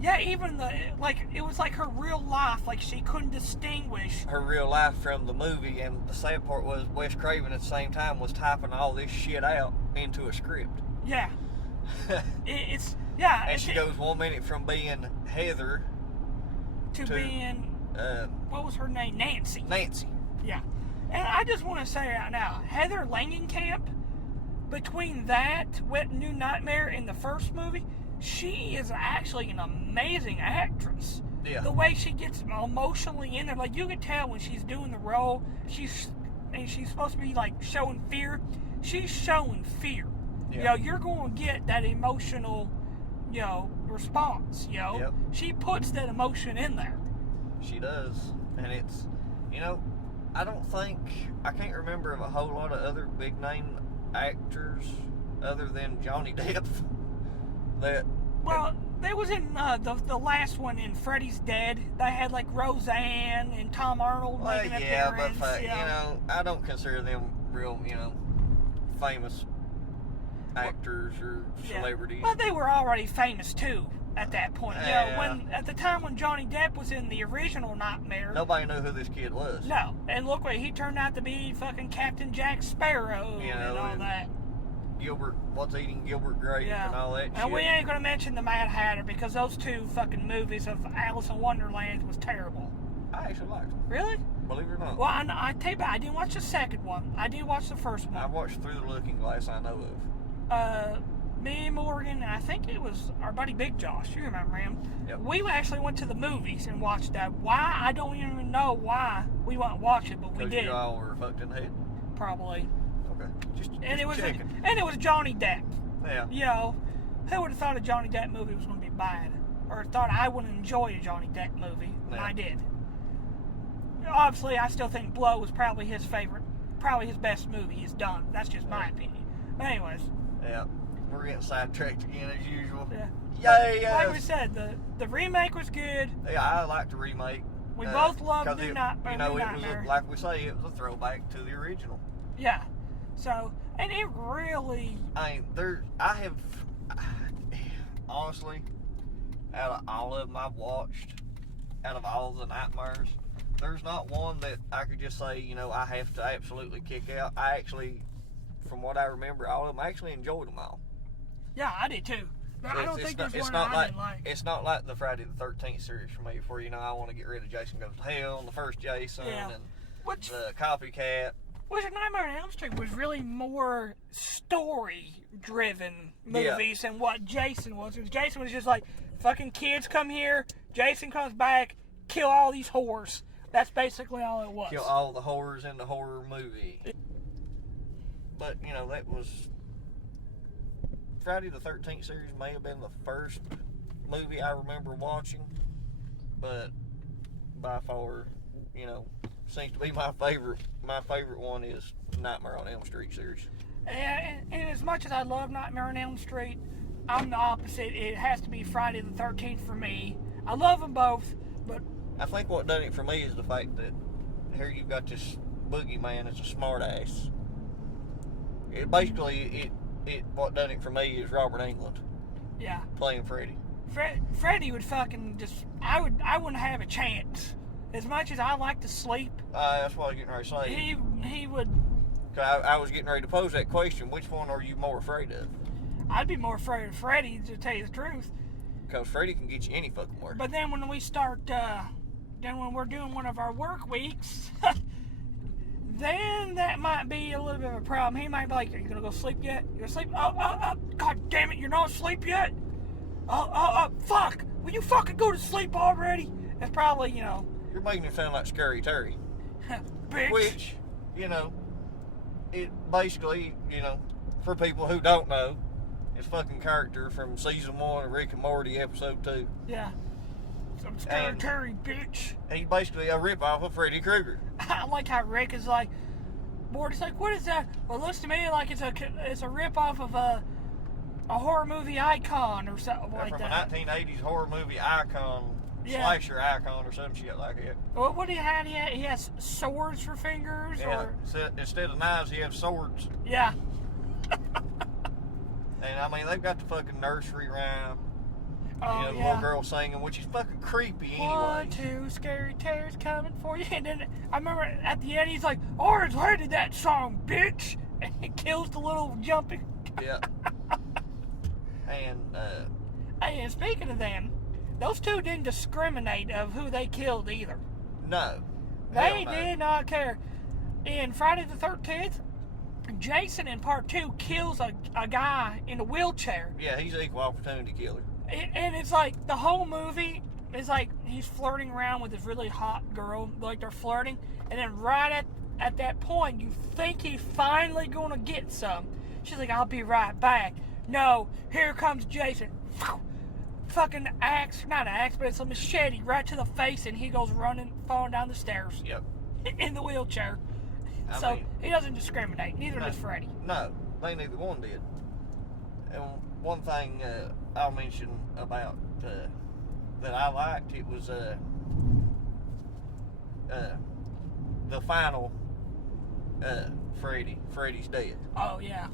Yeah, even it was like her real life, like she couldn't distinguish her real life from the movie, and the sad part was Wes Craven at the same time was typing all this shit out into a script. Yeah. And she goes 1 minute from being Heather to being what was her name? Nancy. Yeah. And I just want to say right now, Heather Langenkamp, between that, Wet New Nightmare, and the first movie, she is actually an amazing actress. Yeah. The way she gets emotionally in there, like you could tell when she's doing the role, she's supposed to be like showing fear. She's showing fear. Yeah. You're going to get that emotional, response. Yep. She puts that emotion in there. She does, and it's, I can't remember of a whole lot of other big name actors other than Johnny Depp. They was in the last one in Freddy's Dead. They had like Roseanne and Tom Arnold making an appearance. But I don't consider them real, famous actors or celebrities. Well, they were already famous too at that point. At the time when Johnny Depp was in the original Nightmare, nobody knew who this kid was. No, and look what he turned out to be, fucking Captain Jack Sparrow and all that. What's Eating Gilbert Grape and all that shit. And we ain't gonna mention the Mad Hatter because those two fucking movies of Alice in Wonderland was terrible. I actually liked them. Really? Believe it or not. Well, I tell you about, I didn't watch the second one. I did watch the first one. I watched Through the Looking Glass, I know of. Me, Morgan, and I think it was our buddy Big Josh. You remember him? Yep. We actually went to the movies and watched that. Why? I don't even know why we went and watch it, but we did. Because you all were fucked in the head. Probably. Okay. Just checking. And it was Johnny Depp. Yeah. Who would have thought a Johnny Depp movie was going to be bad? Or thought I wouldn't enjoy a Johnny Depp movie? And I did. Obviously, I still think Blow was probably his favorite, probably his best movie he's done. That's just my opinion. But anyways. Yeah. We're getting sidetracked again as usual. Yeah. Like we said, the remake was good. Yeah, I like the remake. We both love New Nightmare. It was like we say, it was a throwback to the original. Yeah. So, and it really... honestly, out of all of them I've watched, out of all the nightmares, there's not one that I could just say, you know, I have to absolutely kick out. I actually, from what I remember, all of them, I actually enjoyed them all. Yeah, I did too. But I don't think there's one I didn't like. It's not like the Friday the 13th series for me, where, you know, I want to get rid of Jason Goes to Hell and the first Jason and the Copycat. Which Nightmare on Elm Street was really more story-driven movies than what Jason was. Because Jason was just like, fucking kids come here, Jason comes back, kill all these whores. That's basically all it was. Kill all the horrors in the horror movie. But, you know, that was... Friday the 13th series may have been the first movie I remember watching. But, by far, you know, seems to be my favorite. My favorite one is Nightmare on Elm Street series. And as much as I love Nightmare on Elm Street, I'm the opposite. It has to be Friday the 13th for me. I love them both, but... I think what done it for me is the fact that here you've got this boogeyman that's a smart ass. It basically, what done it for me is Robert Englund. Yeah. Playing Freddy. Freddy would fucking just... I wouldn't have a chance. As much as I like to sleep... That's what I was getting ready to say. He would... I was getting ready to pose that question. Which one are you more afraid of? I'd be more afraid of Freddy, to tell you the truth. Because Freddy can get you any fucking where. But then when we start... then when we're doing one of our work weeks, then that might be a little bit of a problem. He might be like, are you going to go sleep yet? You going to sleep? Oh, God damn it, you're not asleep yet? Fuck! Will you fucking go to sleep already? That's probably, you know... You're making it sound like Scary Terry. Bitch. Which, you know, it basically, you know, for people who don't know, is fucking character from season 1 of Rick and Morty episode 2. Yeah. Some Scary Terry, bitch. He's basically a rip-off of Freddy Krueger. I like how Rick is like, Morty's like, what is that? Well, it looks to me like it's a rip-off of a horror movie icon or something like that. From a 1980s horror movie icon, slasher icon or some shit like that. Well, what do you have? He has swords for fingers? Yeah, or? So instead of knives, he has swords. Yeah. And, I mean, they've got the fucking nursery rhyme. Oh, the little girl singing, which is fucking creepy anyway. 1, 2, Scary Terry's coming for you. And then I remember at the end, he's like, Orange hated that song, bitch. And he kills the little jumping. Yeah. And speaking of them, those two didn't discriminate of who they killed either. No. They did not care. In Friday the 13th, Jason in part 2 kills a guy in a wheelchair. Yeah, he's an equal opportunity killer. And it's like the whole movie is like he's flirting around with this really hot girl, like they're flirting, and then right at that point you think he's finally gonna get some. She's like, I'll be right back. No, here comes Jason. Fucking not axe, but it's a machete right to the face, and he goes running, falling down the stairs. Yep. In the wheelchair. I mean, he doesn't discriminate. Neither does Freddy. No, they neither one did. And one thing I'll mention about that I liked, it was the final Freddy's dead. Oh, yeah.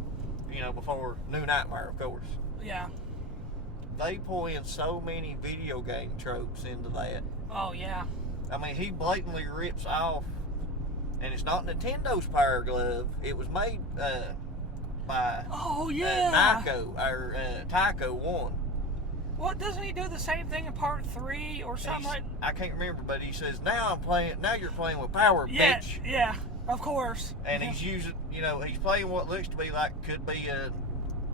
You know, before New Nightmare, of course. Yeah. They pull in so many video game tropes into that. Oh, yeah. I mean, he blatantly rips off, and it's not Nintendo's Power Glove. It was made by Nyko, or Tyco 1. Well, doesn't he do the same thing in part 3 or something? I can't remember, but he says, now you're playing with power, bitch. Yeah, of course. And he's using, you know, he's playing what looks to be like, could be a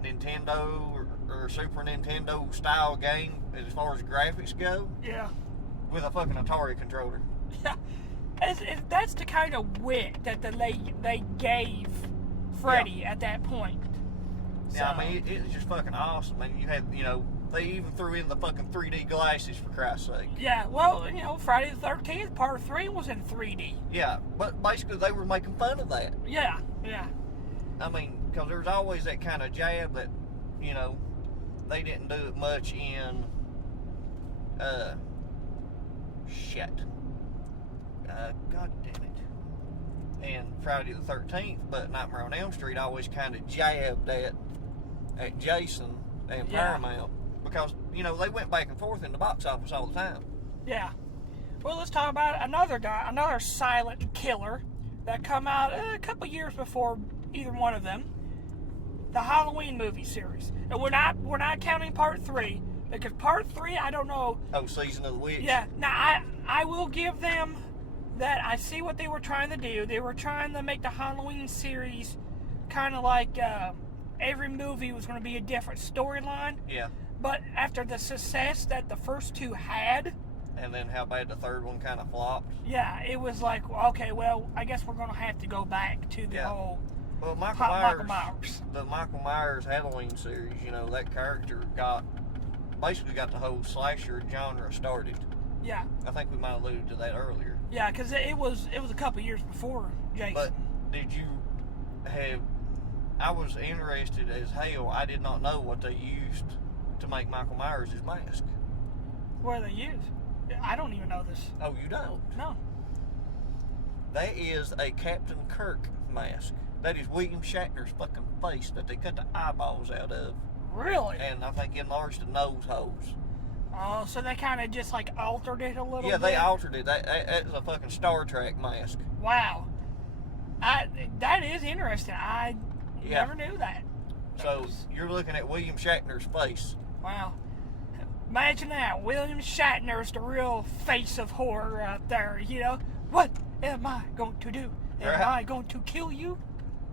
Nintendo or Super Nintendo style game as far as graphics go. Yeah. With a fucking Atari controller. Yeah. That's the kind of wit that they gave Freddy at that point. Yeah, I mean, it's just fucking awesome. And you had, you know, they even threw in the fucking 3D glasses, for Christ's sake. Yeah, well, you know, Friday the 13th, part 3 was in 3D. Yeah, but basically they were making fun of that. Yeah, yeah. I mean, because there's always that kind of jab that, you know, they didn't do it much in, God damn it. And Friday the 13th, but Nightmare on Elm Street always kind of jabbed at Jason and Paramount. Because, you know, they went back and forth in the box office all the time. Yeah. Well, let's talk about another guy, another silent killer that come out a couple years before either one of them. The Halloween movie series. And we're not counting part 3, because part 3, I don't know. Oh, Season of the Witch. Yeah. Now I will give them that. I see what they were trying to do. They were trying to make the Halloween series kind of like every movie was going to be a different storyline. Yeah. But after the success that the first 2 had, and then how bad the third one kind of flopped. Yeah, it was like, okay, well, I guess we're going to have to go back to the whole Well, Michael Myers. The Michael Myers Halloween series, that character basically got the whole slasher genre started. Yeah. I think we might have alluded to that earlier. Yeah, because it was a couple years before Jason. But did you have... I was interested as hell. I did not know what they used to make Michael Myers' mask. What do they use? I don't even know this. Oh, you don't? No. That is a Captain Kirk mask. That is William Shatner's fucking face that they cut the eyeballs out of. Really? And I think enlarged the nose holes. Oh, so they kind of just like altered it a little bit? Yeah, they altered it. That's a fucking Star Trek mask. Wow. That is interesting. I never knew that. So you're looking at William Shatner's face. Wow. Imagine that. William Shatner's the real face of horror out there, What am I going to do? Am I going to kill you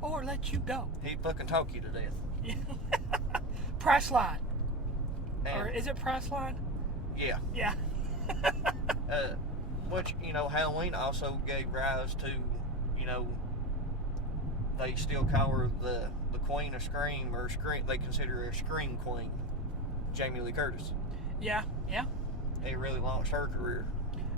or let you go? He'd fucking talk you to death. Priceline. Or is it Priceline? Yeah. Yeah. Which, Halloween also gave rise to, they still call her the Queen of Scream, or Scream. They consider her a Scream Queen, Jamie Lee Curtis. Yeah. It really launched her career.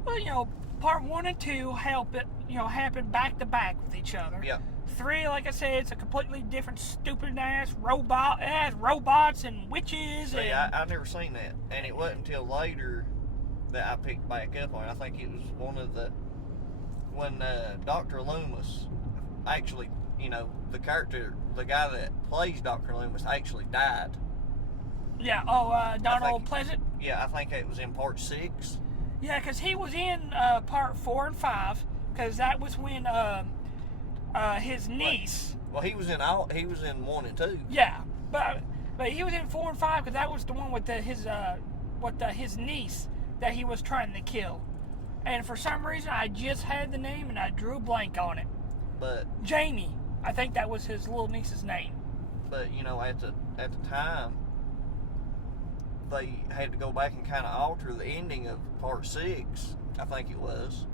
Well, part 1 and 2 happen back to back with each other. Yeah. 3, like I said, it's a completely different stupid ass robot. It has robots and witches. See, I've never seen that, and it wasn't until later that I picked back up on it. I think it was when Dr. Loomis actually, the guy that plays Dr. Loomis actually died. Yeah. Donald Pleasant. Yeah, I think it was in part 6. Yeah, because he was in part 4 and 5, because that was when his niece. Well, he was in 1 and 2. Yeah, but he was in 4 and 5 because that was the one with his niece that he was trying to kill, and for some reason I just had the name and I drew a blank on it. But Jamie, I think that was his little niece's name. But at the time, they had to go back and kind of alter the ending of part 6. I think it was.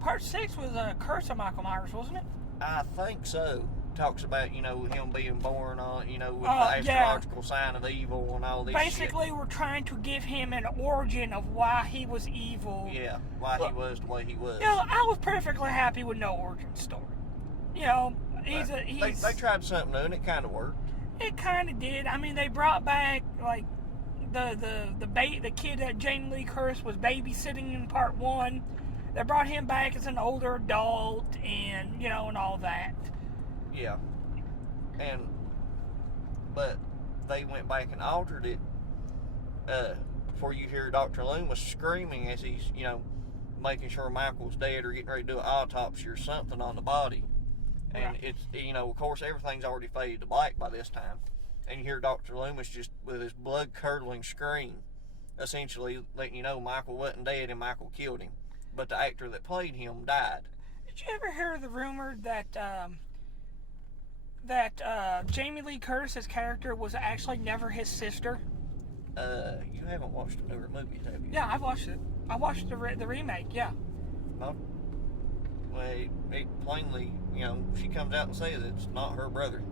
Part 6 was a Curse of Michael Myers, wasn't it? I think so. Talks about, him being born on, with the astrological sign of evil and all this Basically, we're trying to give him an origin of why he was evil. Yeah, why he was the way he was. I was perfectly happy with no origin story. They tried something new and it kind of worked. It kind of did. I mean, they brought back, like, the kid that Jamie Lee Curtis was babysitting in part 1. They brought him back as an older adult and, and all that. Yeah. But they went back and altered it before you hear Dr. Loomis screaming as he's, making sure Michael's dead or getting ready to do an autopsy or something on the body. And it's, of course, everything's already faded to black by this time. And you hear Dr. Loomis just with his blood-curdling scream, essentially letting you know Michael wasn't dead and Michael killed him. But the actor that played him died. Did you ever hear the rumor that Jamie Lee Curtis's character was actually never his sister? You haven't watched the newer movies, have you? Yeah, I've watched it. I watched the remake, yeah. No. Well, it plainly, she comes out and says it's not her brother.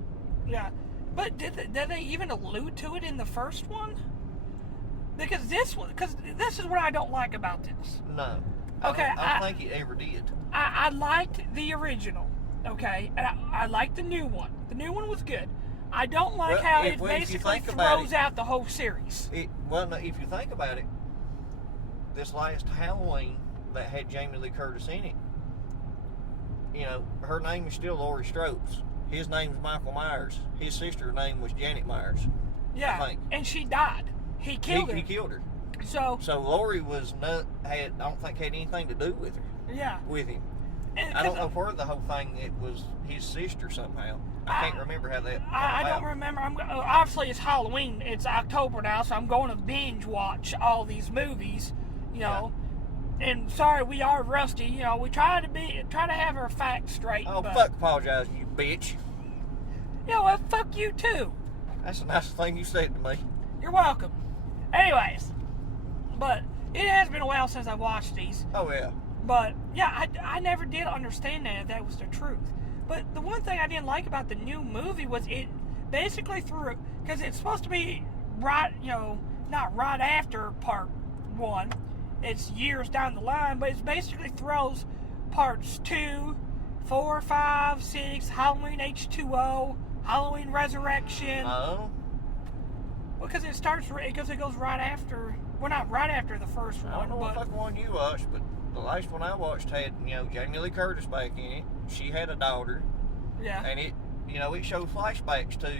Yeah. But did they even allude to it in the first one? Because this is what I don't like about this. No. Okay, I don't think it ever did. I liked the original, okay? And I liked the new one. The new one was good. I don't like how it basically throws out the whole series. If you think about it, this last Halloween that had Jamie Lee Curtis in it, her name is still Laurie Strode. His name's Michael Myers. His sister's name was Janet Myers. Yeah, and she died. He killed her. He killed her. So Lori was I don't think had anything to do with her. Yeah. With him. And I don't know where the whole thing. It was his sister somehow. I can't remember how that. I don't remember. Obviously, it's Halloween. It's October now, so I'm going to binge watch all these movies. You know. Yeah. And sorry, we are rusty. You know, we try to have our facts straight. Oh, fuck! Apologize, you bitch. You know what? Fuck you too. That's the nicest thing you said to me. You're welcome. Anyways, but it has been a while since I watched these. Oh yeah. But yeah, I never did understand that was the truth. But the one thing I didn't like about the new movie was it basically threw, because it's supposed to be right, not right after part 1. It's years down the line, but it basically throws parts 2, 4, 5, 6, Halloween H2O, Halloween Resurrection. Oh. Because it goes right after. Well, not right after the first one. I don't know what fucking one you watched, but the last one I watched had, Jamie Lee Curtis back in it. She had a daughter. Yeah. And it showed flashbacks to,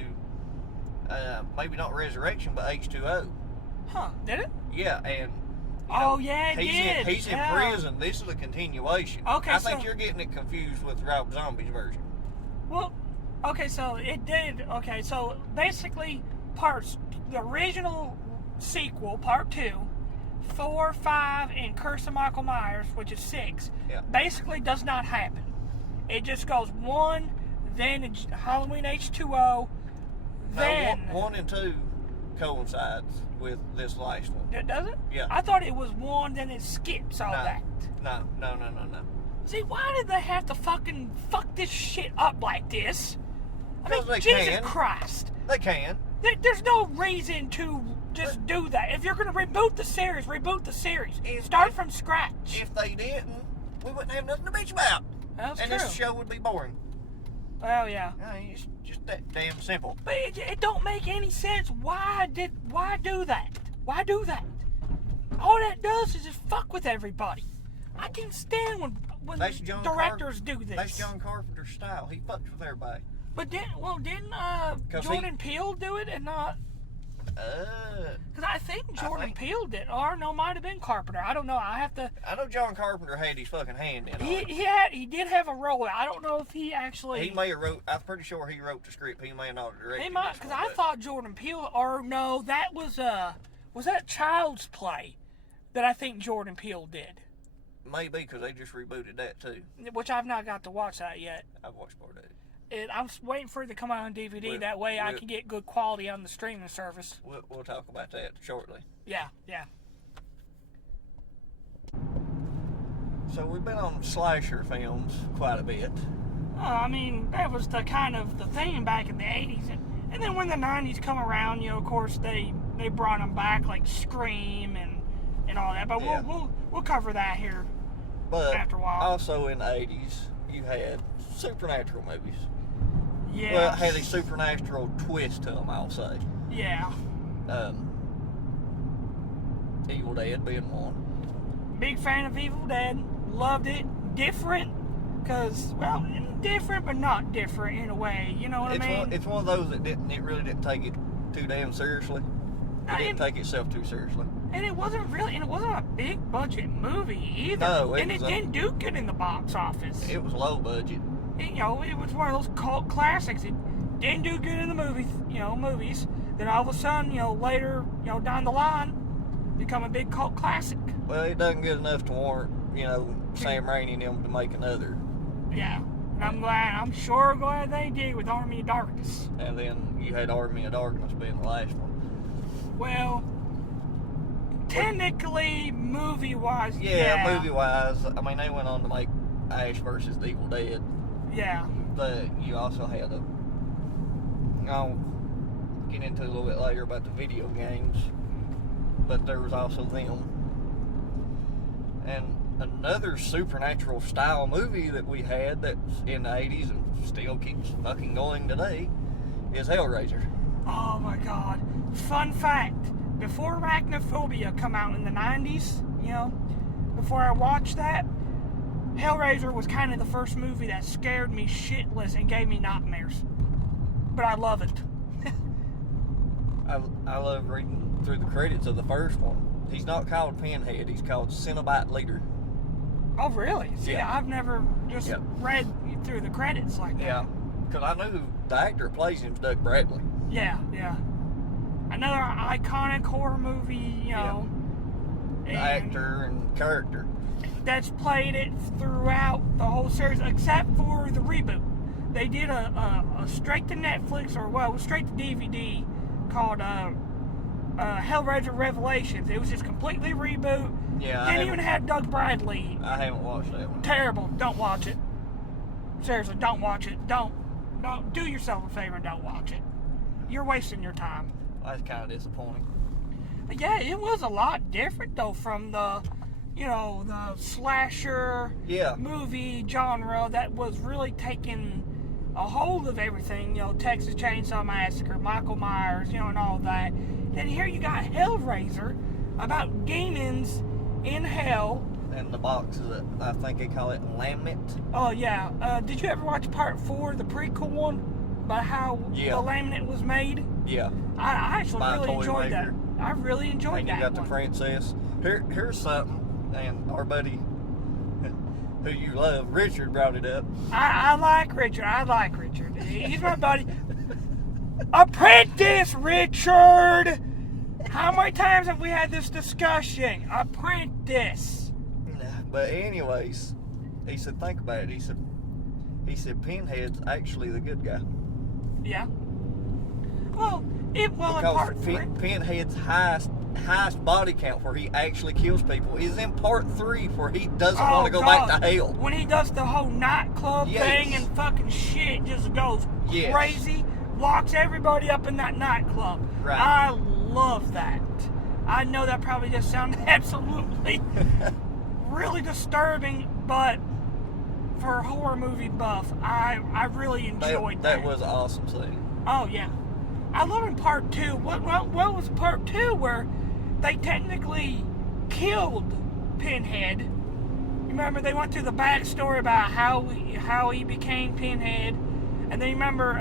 maybe not Resurrection, but H2O. Huh? Did it? Yeah, and. It did. He's in prison. This is a continuation. Okay, I think you're getting it confused with Rob Zombie's version. Well, okay, so it did. Okay, so basically, the original sequel, part 2, 4, 5, and Curse of Michael Myers, which is 6, basically does not happen. It just goes 1, then Halloween H2O, then... No, 1 and 2 coincides with this last one. It doesn't? Yeah. I thought it was 1, then it skips all that. No. See, why did they have to fucking fuck this shit up like this? I mean, They Jesus can. Christ. They can. There's no reason to just do that. If you're going to reboot the series, Start from scratch. If they didn't, we wouldn't have nothing to bitch about. That's true. This show would be boring. Well, yeah. It's just that damn simple. But it don't make any sense. Why do that? Why do that? All that does is just fuck with everybody. I can't stand when directors do this. That's John Carpenter's style. He fucks with everybody. But didn't Jordan Peele do it and not? Because I think Jordan Peele did, or no, might have been Carpenter. I don't know. I know John Carpenter had his fucking hand in it. He did have a role. I don't know if he actually. He may have wrote. I'm pretty sure he wrote the script. He may have not directed. He might, because I thought Jordan Peele, or no, that was that Child's Play that I think Jordan Peele did. Maybe because they just rebooted that too. Which I've not got to watch that yet. I've watched part of it. I'm waiting for it to come out on DVD. That way I can get good quality on the streaming service. We'll talk about that shortly. Yeah. So we've been on slasher films quite a bit. I mean, that was the kind of the thing back in the 80s. And then when the 90s come around, of course, they brought them back, like Scream and all that. But we'll cover that here after a while. Also in the 80s, you had supernatural movies. Yeah. Well, it had a supernatural twist to them, I'll say. Yeah. Evil Dead being one. Big fan of Evil Dead. Loved it. Different. Because, well, different but not different in a way. You know what I mean? It's one of those that really didn't take it too damn seriously. It didn't take itself too seriously. And it wasn't a big budget movie either. No, it didn't do good in the box office. It was low budget. It was one of those cult classics. It didn't do good in the movies. Then all of a sudden, later, down the line, become a big cult classic. Well, it doesn't get enough to warrant, Sam Raimi and them to make another. Yeah. And I'm sure glad they did with Army of Darkness. And then you had Army of Darkness being the last one. Well, technically, movie-wise, yeah. Movie-wise, I mean, they went on to make Ash versus the Evil Dead. Yeah. But you also had I'll get into a little bit later about the video games. But there was also them. And another supernatural style movie that we had that's in the 80s and still keeps fucking going today is Hellraiser. Oh my god. Fun fact, before Arachnophobia come out in the 90s, before I watched that, Hellraiser was kind of the first movie that scared me shitless and gave me nightmares. But I love it. I love reading through the credits of the first one He's not called Pinhead. He's called Cenobite Leader. Oh, really? See, Yeah. I've never just Yeah. read through the credits like that. Yeah, because I knew who the actor who plays him is Doug Bradley. Yeah, yeah. Another iconic horror movie, you know. The actor and character. That's played it throughout the whole series, except for the reboot. They did a straight to Netflix, or well, it was straight to DVD, called Hellraiser Revelations. It was just completely reboot. Yeah, Didn't even have Doug Bradley. I haven't watched that one. Terrible. Don't watch it. Seriously, don't watch it. Don't do yourself a favor and don't watch it. You're wasting your time. That's kind of disappointing. Yeah, it was a lot different though from the, you know, the slasher movie genre that was really taking a hold of everything. You know, Texas Chainsaw Massacre, Michael Myers, you know, and all that. Then here you got Hellraiser about demons in hell. And the box is I think they call it laminate. Oh yeah. Did you ever watch Part 4, the prequel one, about how the laminate was made? Yeah. I actually By a really toy enjoyed that. maker. I really enjoyed And that. you got one. the princess. Here's something, and our buddy who you love, Richard, brought it up. I like Richard. I like Richard. He's my buddy. Apprentice Richard! How many times have we had this discussion? Apprentice. But anyways, he said, think about it. He said Pinhead's actually the good guy. Yeah. Well, in Because part 3. Pinhead's highest body count where he actually kills people is in part 3 where he doesn't want to go back to hell. When he does the whole nightclub thing and fucking shit just goes crazy, locks everybody up in that nightclub. Right. I love that. I know that probably just sounded absolutely really disturbing, but for a horror movie buff, I really enjoyed that. That was an awesome scene. Oh yeah. I love in part 2. What was part 2 where they technically killed Pinhead? Remember they went through the backstory about how he became Pinhead, and then you remember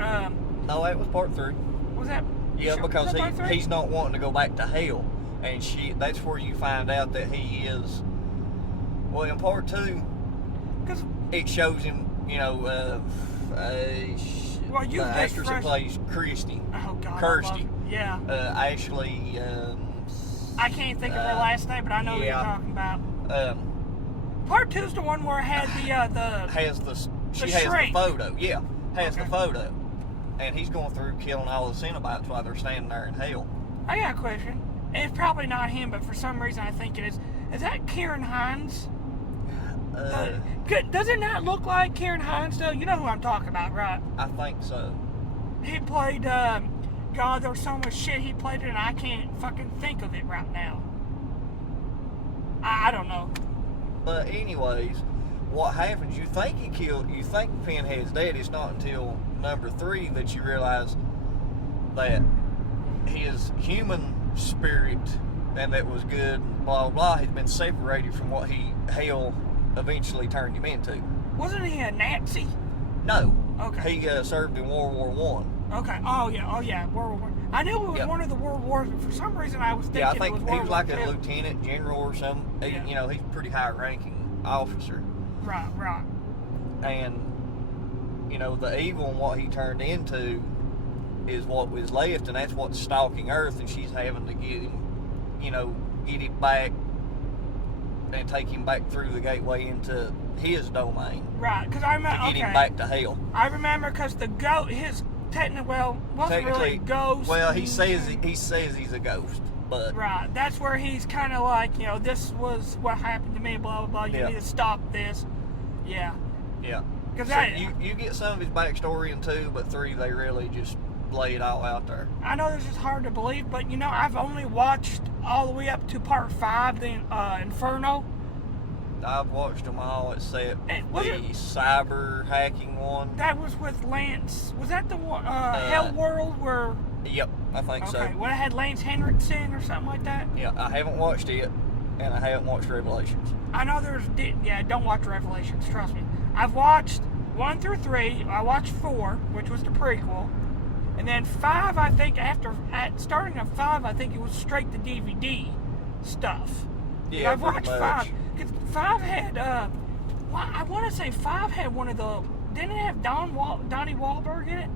No, that was part 3. was that? Yeah, sure, because was that part 3? he's not wanting to go back to hell, and that's where you find out that he is. Well, in part 2, because it shows him, you know, well, the actress that plays Kirsty. Oh God, Kirsty. Yeah. Ashley. I can't think of her last name, but I know what you're talking about. Part 2's the one where it had she has the photo. Yeah, has the photo, and he's going through killing all the Cenobites while they're standing there in hell. I got a question. It's probably not him, but for some reason I think it is. Is that Kieran Hines? Does it not look like Kieran Hines, though? You know who I'm talking about, right? I think so. He played, God, there was so much shit he played in, and I can't fucking think of it right now. I don't know. But anyways, what happens, you think Pinhead's dead. It's not until number 3 that you realize that his human spirit, and that was good, and blah, blah, has been separated from what hell eventually turned him into. Wasn't he a Nazi? No. Okay. He served in World War I. Okay. Oh yeah, World War. I knew it was one of the World Wars, but for some reason I was thinking I think it was he World was War like II. a lieutenant general or something. Yeah. You know, he's a pretty high-ranking officer. Right. And, you know, the evil and what he turned into is what was left, and that's what's stalking Earth, and she's having to get him, you know, get him back and take him back through the gateway into his domain. Right, because I remember. To get him back to hell. I remember because the goat, wasn't really a ghost. Well, he says he's a ghost, but right. That's where he's kind of like, you know, this was what happened to me. Blah blah blah. You need to stop this. Yeah. Yeah. Because so you get some of his backstory in 2, but 3 they really just lay it all out there. I know this is hard to believe, but you know, I've only watched all the way up to part 5, the Inferno. I've watched them all except the cyber hacking one. That was with Lance. Was that the one, Hell World, where? Yep, I think so. Okay, well, it had Lance Henriksen or something like that. Yeah, I haven't watched it, and I haven't watched Revelations. I know don't watch Revelations, trust me. I've watched 1 through 3, I watched 4, which was the prequel, and then 5, I think, starting at 5, I think it was straight to DVD, stuff. Yeah, I've watched pretty 5. much. 'Cause 5 had, I want to say 5 had one of the, didn't it have Donnie Wahlberg in it?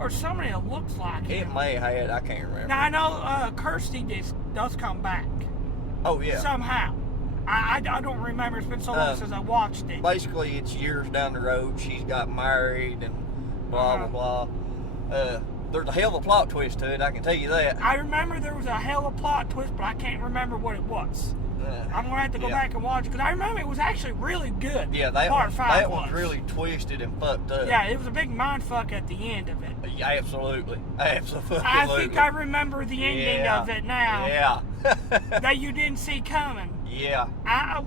Or somebody that looks like It him. may have, I can't remember. Now, I know Kirsty does come back. Oh, yeah. Somehow. I don't remember. It's been so long since I watched it. Basically, it's years down the road. She's got married and blah, blah, blah. There's a hell of a plot twist to it, I can tell you that. I remember there was a hell of a plot twist, but I can't remember what it was. I'm going to have to go back and watch it, because I remember it was actually really good. Yeah, that one's really twisted and fucked up. Yeah, it was a big mindfuck at the end of it. Yeah, absolutely. Absolutely. I think I remember the ending of it now. Yeah. That you didn't see coming. Yeah.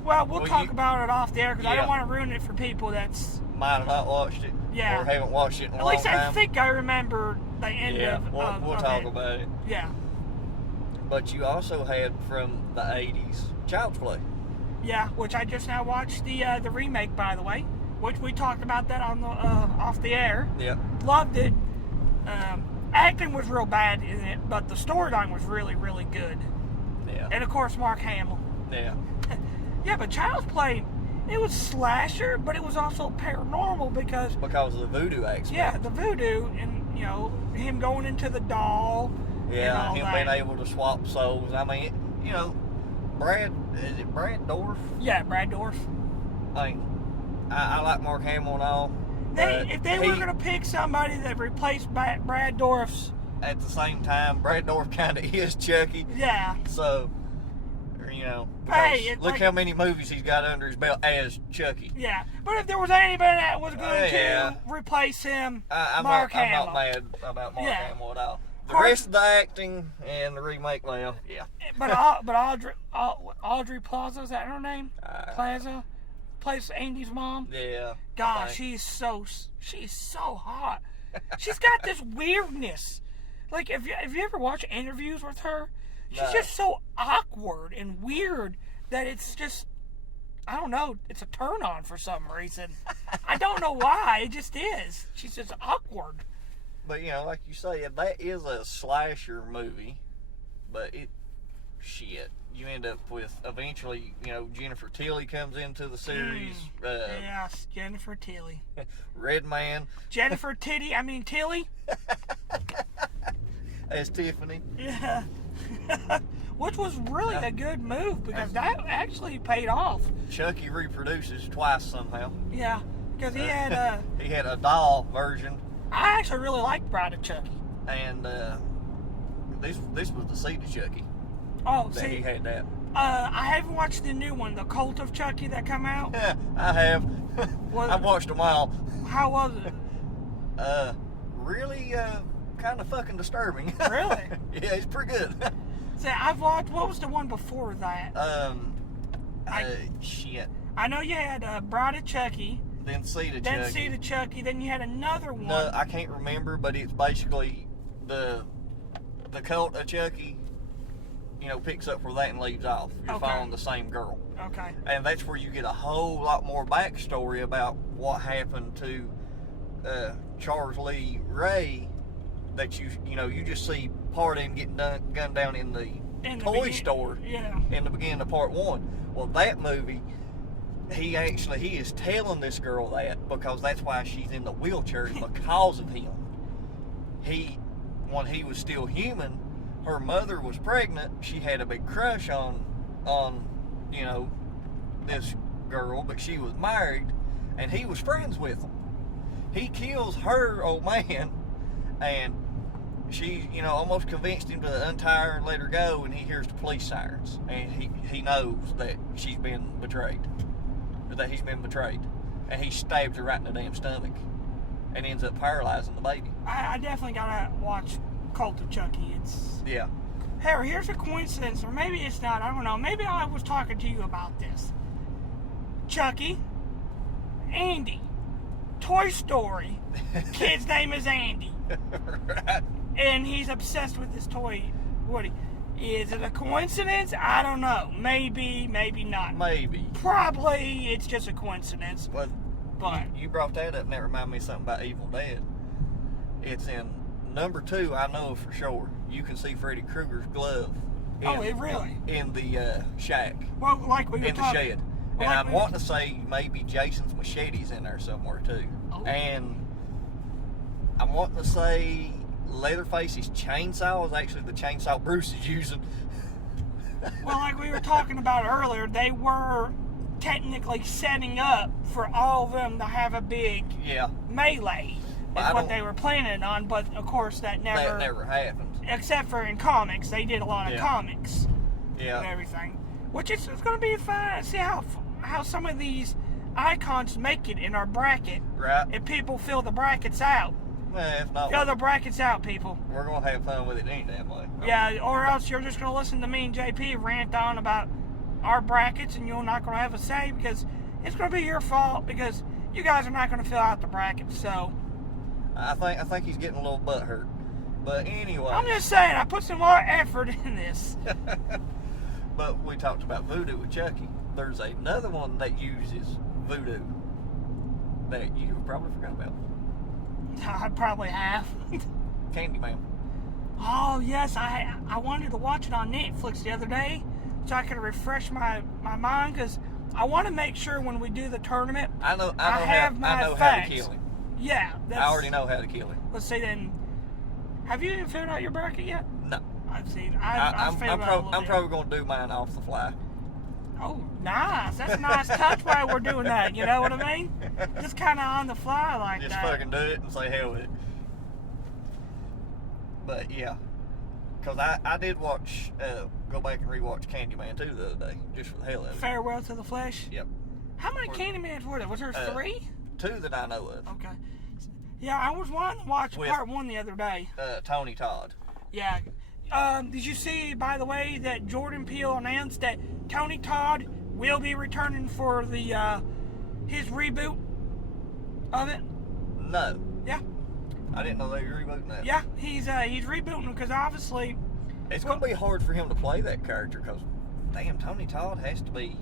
We'll talk about it off the air, because I don't want to ruin it for people that's... Might have not watched it. Yeah. Or haven't watched it in a At long least time. I think I remember the end of we'll of talk it. about it. Yeah. But you also had from the 80s Child's Play. Yeah, which I just now watched the remake, by the way, which we talked about that on the off the air. Yeah. Loved it. Acting was real bad in it, but the storyline was really, really good. Yeah. And of course, Mark Hamill. Yeah. Yeah, but Child's Play, it was slasher, but it was also paranormal because of the voodoo aspect. yeah, the voodoo and him going into the doll. Yeah, and all him that. being able to swap souls. I mean, is it Brad Dorff? Yeah, Brad Dorff. I mean, I like Mark Hamill and all. If they were going to pick somebody that replaced Brad Dorff's... At the same time, Brad Dorff kind of is Chucky. Yeah. So, Hey, look how many movies he's got under his belt as Chucky. Yeah. But if there was anybody that was going to replace him, Mark Hamill. I'm not mad about Mark Hamill at all. The course- rest of the acting and the remake, well, yeah. But Audrey Plaza, is that her name? Plaza? Plays Andy's mom? Yeah. God, she's so hot. She's got this weirdness. Like, if you ever watch interviews with her, she's just so awkward and weird that it's just, I don't know, it's a turn on for some reason. I don't know why, it just is. She's just awkward. But, like you say, that is a slasher movie, but you end up with, eventually, Jennifer Tilly comes into the series. Yes, Jennifer Tilly. Red Man. Jennifer Tilly? As Tiffany. Yeah. Which was really a good move, because that actually paid off. Chucky reproduces twice somehow. Yeah, because he had he had a doll version. I actually really liked Bride of Chucky. And this was the seed of Chucky. Oh, that he had that. I haven't watched the new one, the Cult of Chucky that come out. Yeah, I have. I've watched them all. How was it? Really kind of fucking disturbing. Really? Yeah, it's pretty good. See, I've watched, what was the one before that? Shit. I know you had Bride of Chucky. Then Seed of Then Chucky. Seed of Chucky. Then you had another one. No, I can't remember, but it's basically the Cult of Chucky, picks up where that and leaves off. You're following the same girl. Okay. And that's where you get a whole lot more backstory about what happened to Charles Lee Ray, that you just see part of him getting gunned down in the toy store in the beginning of part 1. Well, that movie, he is telling this girl that because that's why she's in the wheelchair, because of him. When he was still human, her mother was pregnant. She had a big crush on this girl, but she was married, and he was friends with them. He kills her old man, and she, almost convinced him to untie her and let her go, and he hears the police sirens, and he knows that she's been betrayed, that he's been betrayed, and he stabs her right in the damn stomach, and ends up paralyzing the baby. I definitely gotta watch Cult of Chucky. Yeah. Harry, here's a coincidence, or maybe it's not, I don't know. Maybe I was talking to you about this. Chucky, Andy, Toy Story, kid's name is Andy. Right. And he's obsessed with this toy, Woody. Is it a coincidence? I don't know. Maybe, maybe not. Maybe. Probably it's just a coincidence. But you brought that up, and that reminded me of something about Evil Dead. It's in number 2, I know for sure. You can see Freddy Krueger's glove Oh, it really? In the shack. Well, like we were In the talking. shed. Well, And like I'm wanting to say maybe Jason's machete's in there somewhere too. Oh. And I'm wanting to say Leatherface's chainsaw is actually the chainsaw Bruce is using. Well, like we were talking about earlier, they were technically setting up for all of them to have a big Yeah. melee. But Is I what don't- they were planning on, but of course that That never happened. except for in comics, they did a lot of Yeah. comics and Yeah. everything. Which is it's going to be fun. See how some of these icons make it in our bracket. Right. If people fill the brackets out. Well, if not, Fill the brackets out, people. we're going to have fun with it any damn way. Yeah, or else you're just going to listen to me and JP rant on about our brackets and you're not going to have a say because it's going to be your fault because you guys are not going to fill out the brackets. So I think he's getting a little butt hurt. But anyway. I'm just saying, I put some more effort in this. But we talked about voodoo with Chucky. There's another one that uses voodoo that you probably forgot about. I probably have. Candyman. Oh yes, I wanted to watch it on Netflix the other day so I could refresh my mind because I want to make sure when we do the tournament I know have my how to facts. kill him. Yeah, that's, I already know how to kill him. Let's see then. Have you even figured out your bracket yet? No. I've seen. I've figured out a little I'm bit. probably going to do mine off the fly. Oh, nice. That's a nice touch while we're doing that. You know what I mean? Just kind of on the fly like Just that. fucking do it and say hell with it. But yeah, because I did watch, go back and rewatch Candyman 2 the other day, just for the hell of it. Farewell to the Flesh. Yep. How many Candymans were there? Was there 3? 2 that I know of. Okay. Yeah, I was wanting to watch With- part 1 the other day. Tony Todd. Yeah. Did you see, by the way, that Jordan Peele announced that Tony Todd will be returning for the his reboot of it? No. Yeah. I didn't know they were rebooting that. Yeah, he's rebooting because obviously It's going to be hard for him to play that character because, damn, Tony Todd has to be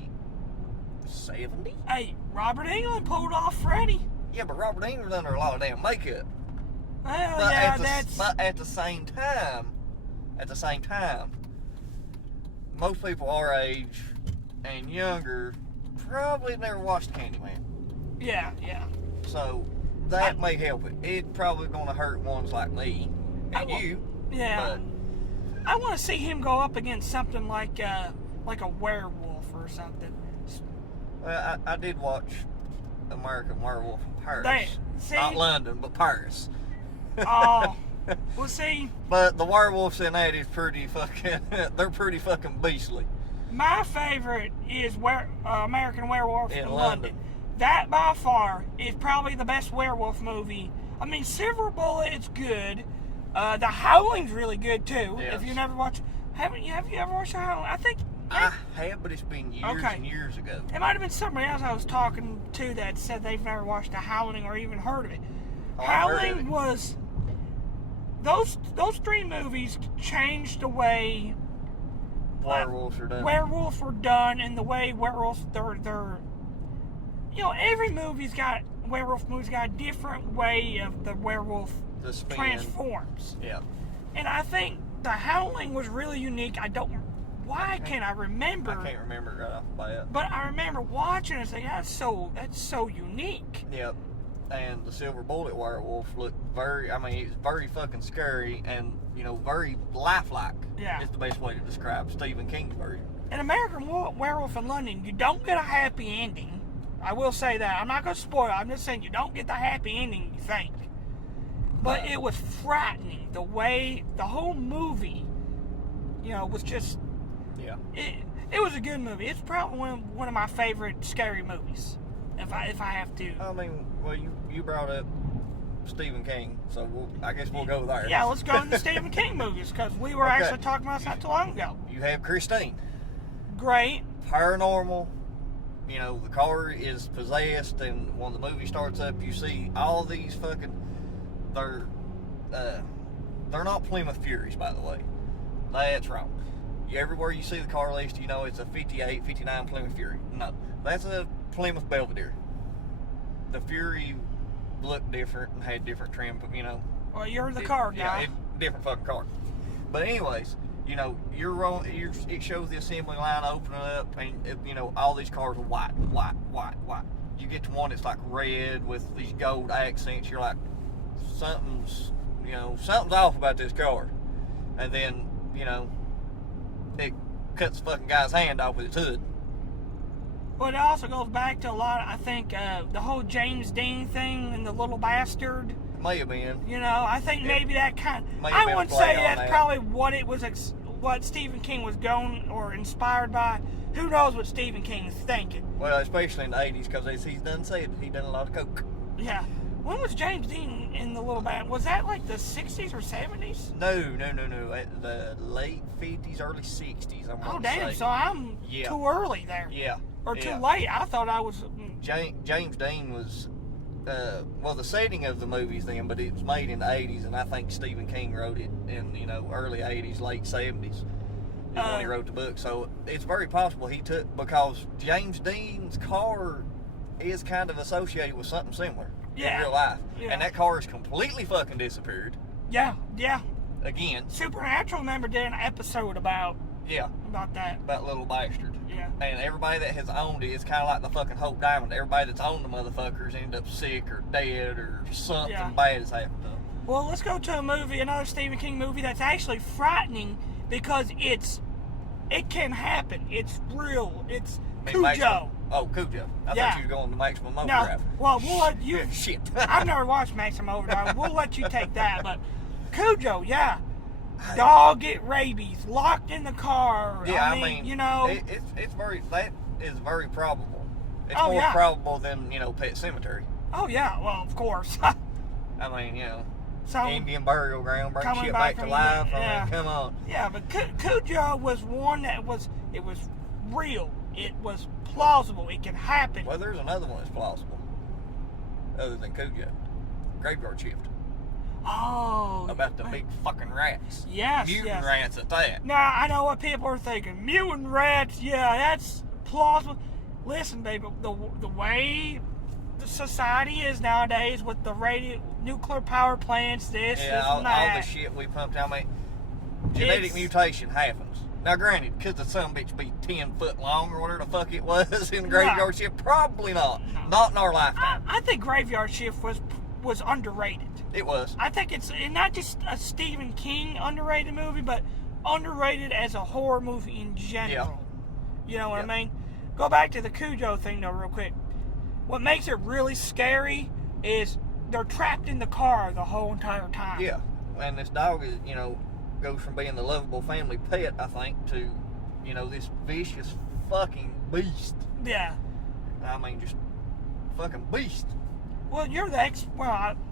70? Hey, Robert Englund pulled off Freddy. Yeah, but Robert England's under a lot of damn makeup. Well, But yeah, but at the same time, most people our age and younger probably never watched Candyman. yeah. So that may help it. It's probably going to hurt ones like me and you. Yeah. I want to see him go up against something like a werewolf or something. Well, I did watch American Werewolf in Paris. See? Not London, but Paris. Oh, well, see, But the werewolves in that is pretty fucking, they're pretty fucking beastly. my favorite is American Werewolf in In London. London. That by far is probably the best werewolf movie. I mean, Silver Bullet's good. The Howling's really good too. Yes. If you never watched, have you ever watched The Howling? I think I have, but it's been years Okay. and years ago. it might have been somebody else I was talking to that said they've never watched The Howling or even heard of it. Oh, I've heard of Howling it. was those 3 movies changed the way Werewolves are done. werewolves were done and the way werewolves they're every werewolf movie's got a different way of the werewolf The spin. transforms. Yeah. And I think The Howling was really unique. Why can't I remember? I can't remember it right off the bat. But I remember watching it and saying, that's so unique. Yep. And the Silver Bullet werewolf looked it's very fucking scary and, very lifelike. Yeah. Is the best way to describe Stephen King's version. In American Werewolf in London, you don't get a happy ending. I will say that. I'm not going to spoil it. I'm just saying you don't get the happy ending you think. But it was frightening. The way the whole movie, was just... Yeah. It was a good movie. It's probably one of my favorite scary movies. If I have to. I mean, well, you brought up Stephen King, so I guess we'll go there. Yeah, let's go into the Stephen King movies because we were Okay. actually talking about this not too long ago. You have Christine. Great. Paranormal. The car is possessed, and when the movie starts up, you see all these fucking... They're not Plymouth Furies, by the way. That's wrong. Everywhere you see the car list, it's a 58, 59 Plymouth Fury. No, that's a Plymouth Belvedere. The Fury looked different and had different trim, Well, you're the car guy. Yeah, different fucking car. But anyways, You know, it shows the assembly line opening up, and you know all these cars are white. You get to one that's like red with these gold accents. You're like, something's off about this car. And then, you know, it cuts the fucking guy's hand off with its hood. But it also goes back to a lot, I think, the whole James Dean thing and the little bastard. May have been. You know, I think maybe that kind. May have I been wouldn't a play say on that's that. probably what it was, what Stephen King was going or inspired by. Who knows what Stephen King is thinking? Well, especially in the 80s, because as he's done said, he done a lot of coke. Yeah. When was James Dean in the little band? Was that like the 60s or 70s? No. At the late 50s, early 60s, I'm Oh, gonna damn. say. So I'm Yeah. too early there. Yeah. Or too yeah. late. I thought I was. James Dean was, the setting of the movies then, but it was made in the 80s, and I think Stephen King wrote it in, you know, early 80s, late 70s. When he wrote the book. So it's very possible he took, because James Dean's car is kind of associated with something similar in real life. Yeah. And that car has completely fucking disappeared. Yeah. Again. Supernatural, remember, did an episode about that. About little bastard. Yeah. And everybody that has owned it, it's kind of like the fucking Hope Diamond. Everybody that's owned the motherfuckers end up sick or dead or something bad has happened to them. Well, let's go to another Stephen King movie that's actually frightening because it can happen. It's real. It's Cujo. Cujo. I thought you were going to Maximum No, Overdrive. well, we'll let you. Shit. I've never watched Maximum Overdrive. We'll let you take that. But Cujo, dog get rabies, locked in the car. Yeah, I mean, you know, that is very probable. It's Oh, more yeah. probable than, you know, Pet Cemetery. oh yeah, well, of course. I mean, you know, So Indian burial ground, bring coming shit back back to from life. the- yeah. I mean, come on. yeah, but Cujo was one that was real. It was plausible. It can happen. Well, there's another one that's plausible, other than Cujo. Graveyard Shift. Oh, About the big fucking rats. yes, Mutant yes. rats at that. Now, I know what people are thinking. Mutant rats, yeah, that's plausible. Listen, baby, the way the society is nowadays with the nuclear power plants, this All and that. the shit we pumped out. I mean, genetic mutation happens. Now, granted, could the son bitch be 10 foot long or whatever the fuck it was in the Graveyard Shift? Probably not. No. Not in our lifetime. I think Graveyard Shift was underrated. It was. I think it's not just a Stephen King underrated movie, but underrated as a horror movie in general. You know what I mean? Go back to the Cujo thing, though, real quick. What makes it really scary is they're trapped in the car the whole entire time. Yeah. And this dog is, you know, goes from being the lovable family pet, I think, to, you know, this vicious fucking beast. Yeah. I mean, just fucking beast. Well, you're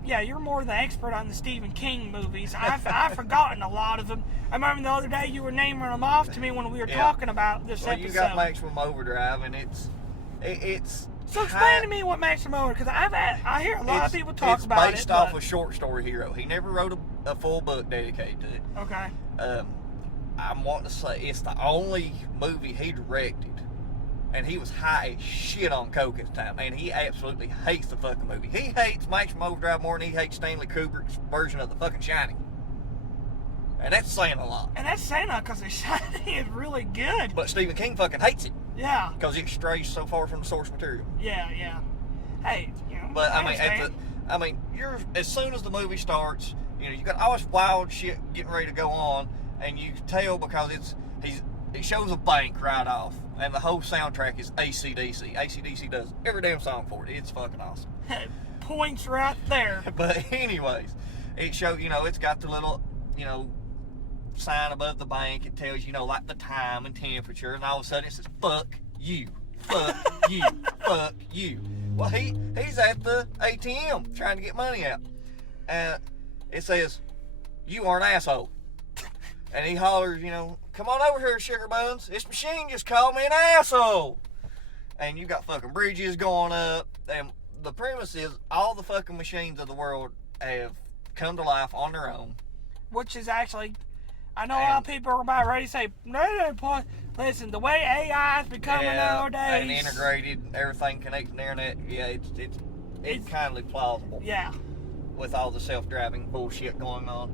you're more the expert on the Stephen King movies. I've forgotten a lot of them. I remember the other day you were naming them off to me when we were talking about this Well, episode. you got Maximum Overdrive, and it's So explain to me what Maximum Overdrive, because I hear a lot of people talk about it. It's based off a short story hero. He never wrote a full book dedicated to it. Okay. I'm wanting to say it's the only movie he directed, and he was high as shit on coke at the time, and he absolutely hates the fucking movie. He hates Maximum Overdrive more than he hates Stanley Kubrick's version of The fucking Shining. And that's saying a lot. And that's saying that because The Shining is really good. But Stephen King fucking hates it. Yeah. Because it strays so far from the source material. Yeah. Hey, you know. But understand. you're as soon as the movie starts, you know, you got all this wild shit getting ready to go on, and you can tell because it shows a bank right off, and the whole soundtrack is AC/DC. AC/DC does every damn song for it. It's fucking awesome. Points right there. But anyways, it shows, you know, it's got the little, you know, sign above the bank. It tells you know, like the time and temperature, and all of a sudden it says fuck you, fuck you, fuck you. Well, he's at the ATM trying to get money out, and it says you are an asshole, and he hollers, you know, come on over here, sugar buns, this machine just called me an asshole. And you got fucking bridges going up, and the premise is all the fucking machines of the world have come to life on their own. Which is actually, I know a lot of people are about ready to say, no, listen, the way AI is becoming nowadays. And integrated, everything connected to the internet, it's kindly plausible. Yeah. With all the self-driving bullshit going on.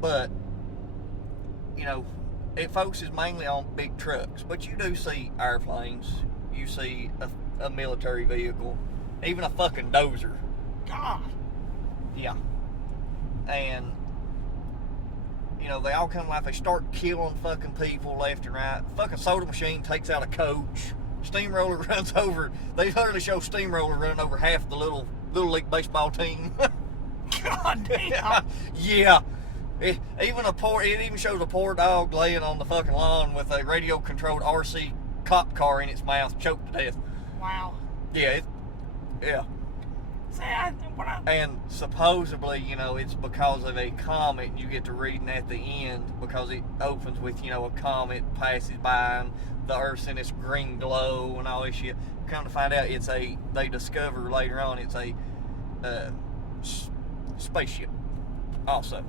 But, you know, it focuses mainly on big trucks, but you do see airplanes. You see a military vehicle, even a fucking dozer. God. Yeah. And, you know, they all come to life. They start killing fucking people left and right. Fucking soda machine takes out a coach. Steamroller runs over. They literally show Steamroller running over half the little league baseball team. God damn. Yeah. It even shows a poor dog laying on the fucking lawn with a radio-controlled RC cop car in its mouth, choked to death. Wow. Yeah. Yeah. See, And supposedly, you know, it's because of a comet. You get to reading at the end because it opens with, you know, a comet passes by and the Earth's in this green glow and all this shit. Come to find out, they discover later on it's a spaceship. Also,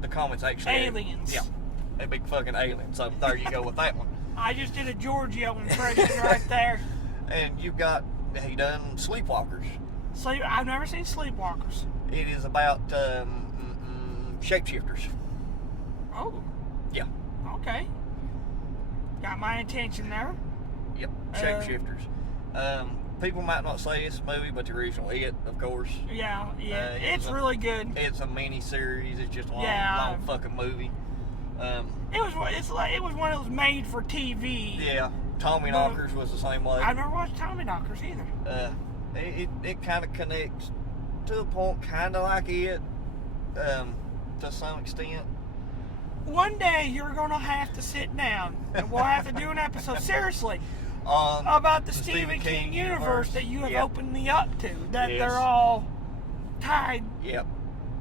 the comet's actually aliens. A big fucking alien. So there you go with that one. I just did a Giorgio impression right there. And he done Sleepwalkers. I've never seen Sleepwalkers. It is about shapeshifters. Oh. Yeah. Okay. Got my attention there. Yep, shapeshifters. People might not say it's a movie, but the original It, of course. Yeah. It's really good. It's a mini series. It's just a long fucking movie. It was one of those made for TV. Yeah. Tommy Knockers was the same way. I've never watched Tommy Knockers either. It kind of connects to a point, kind of like It, to some extent. One day you're gonna have to sit down and we'll have to do an episode seriously about the Stephen King universe that you have opened me up to. That they're all tied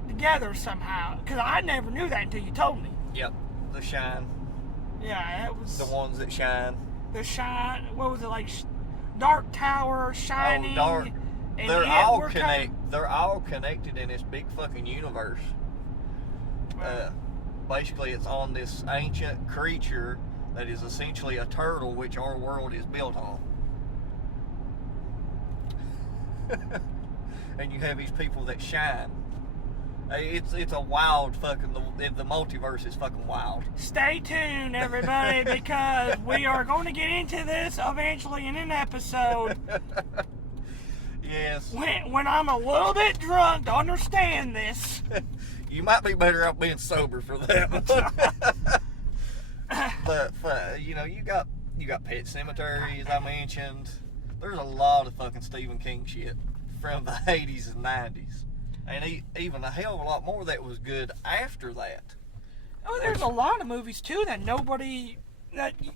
together somehow. Because I never knew that until you told me. Yep. The Shine. Yeah, it was the ones that shine. The Shine. What was it like? Dark Tower, Shining. Oh, Dark. And they're all connected. They're all connected in this big fucking universe. Basically, it's on this ancient creature that is essentially a turtle, which our world is built on. And you have these people that shine. It's a wild fucking. The multiverse is fucking wild. Stay tuned, everybody, because we are going to get into this eventually in an episode. Yes. When I'm a little bit drunk to understand this. You might be better off being sober for that one. But you know, you got Pet Sematary, as I mentioned. There's a lot of fucking Stephen King shit from the 80's and 90's. And even a hell of a lot more that was good after that. Oh, there's a lot of movies too that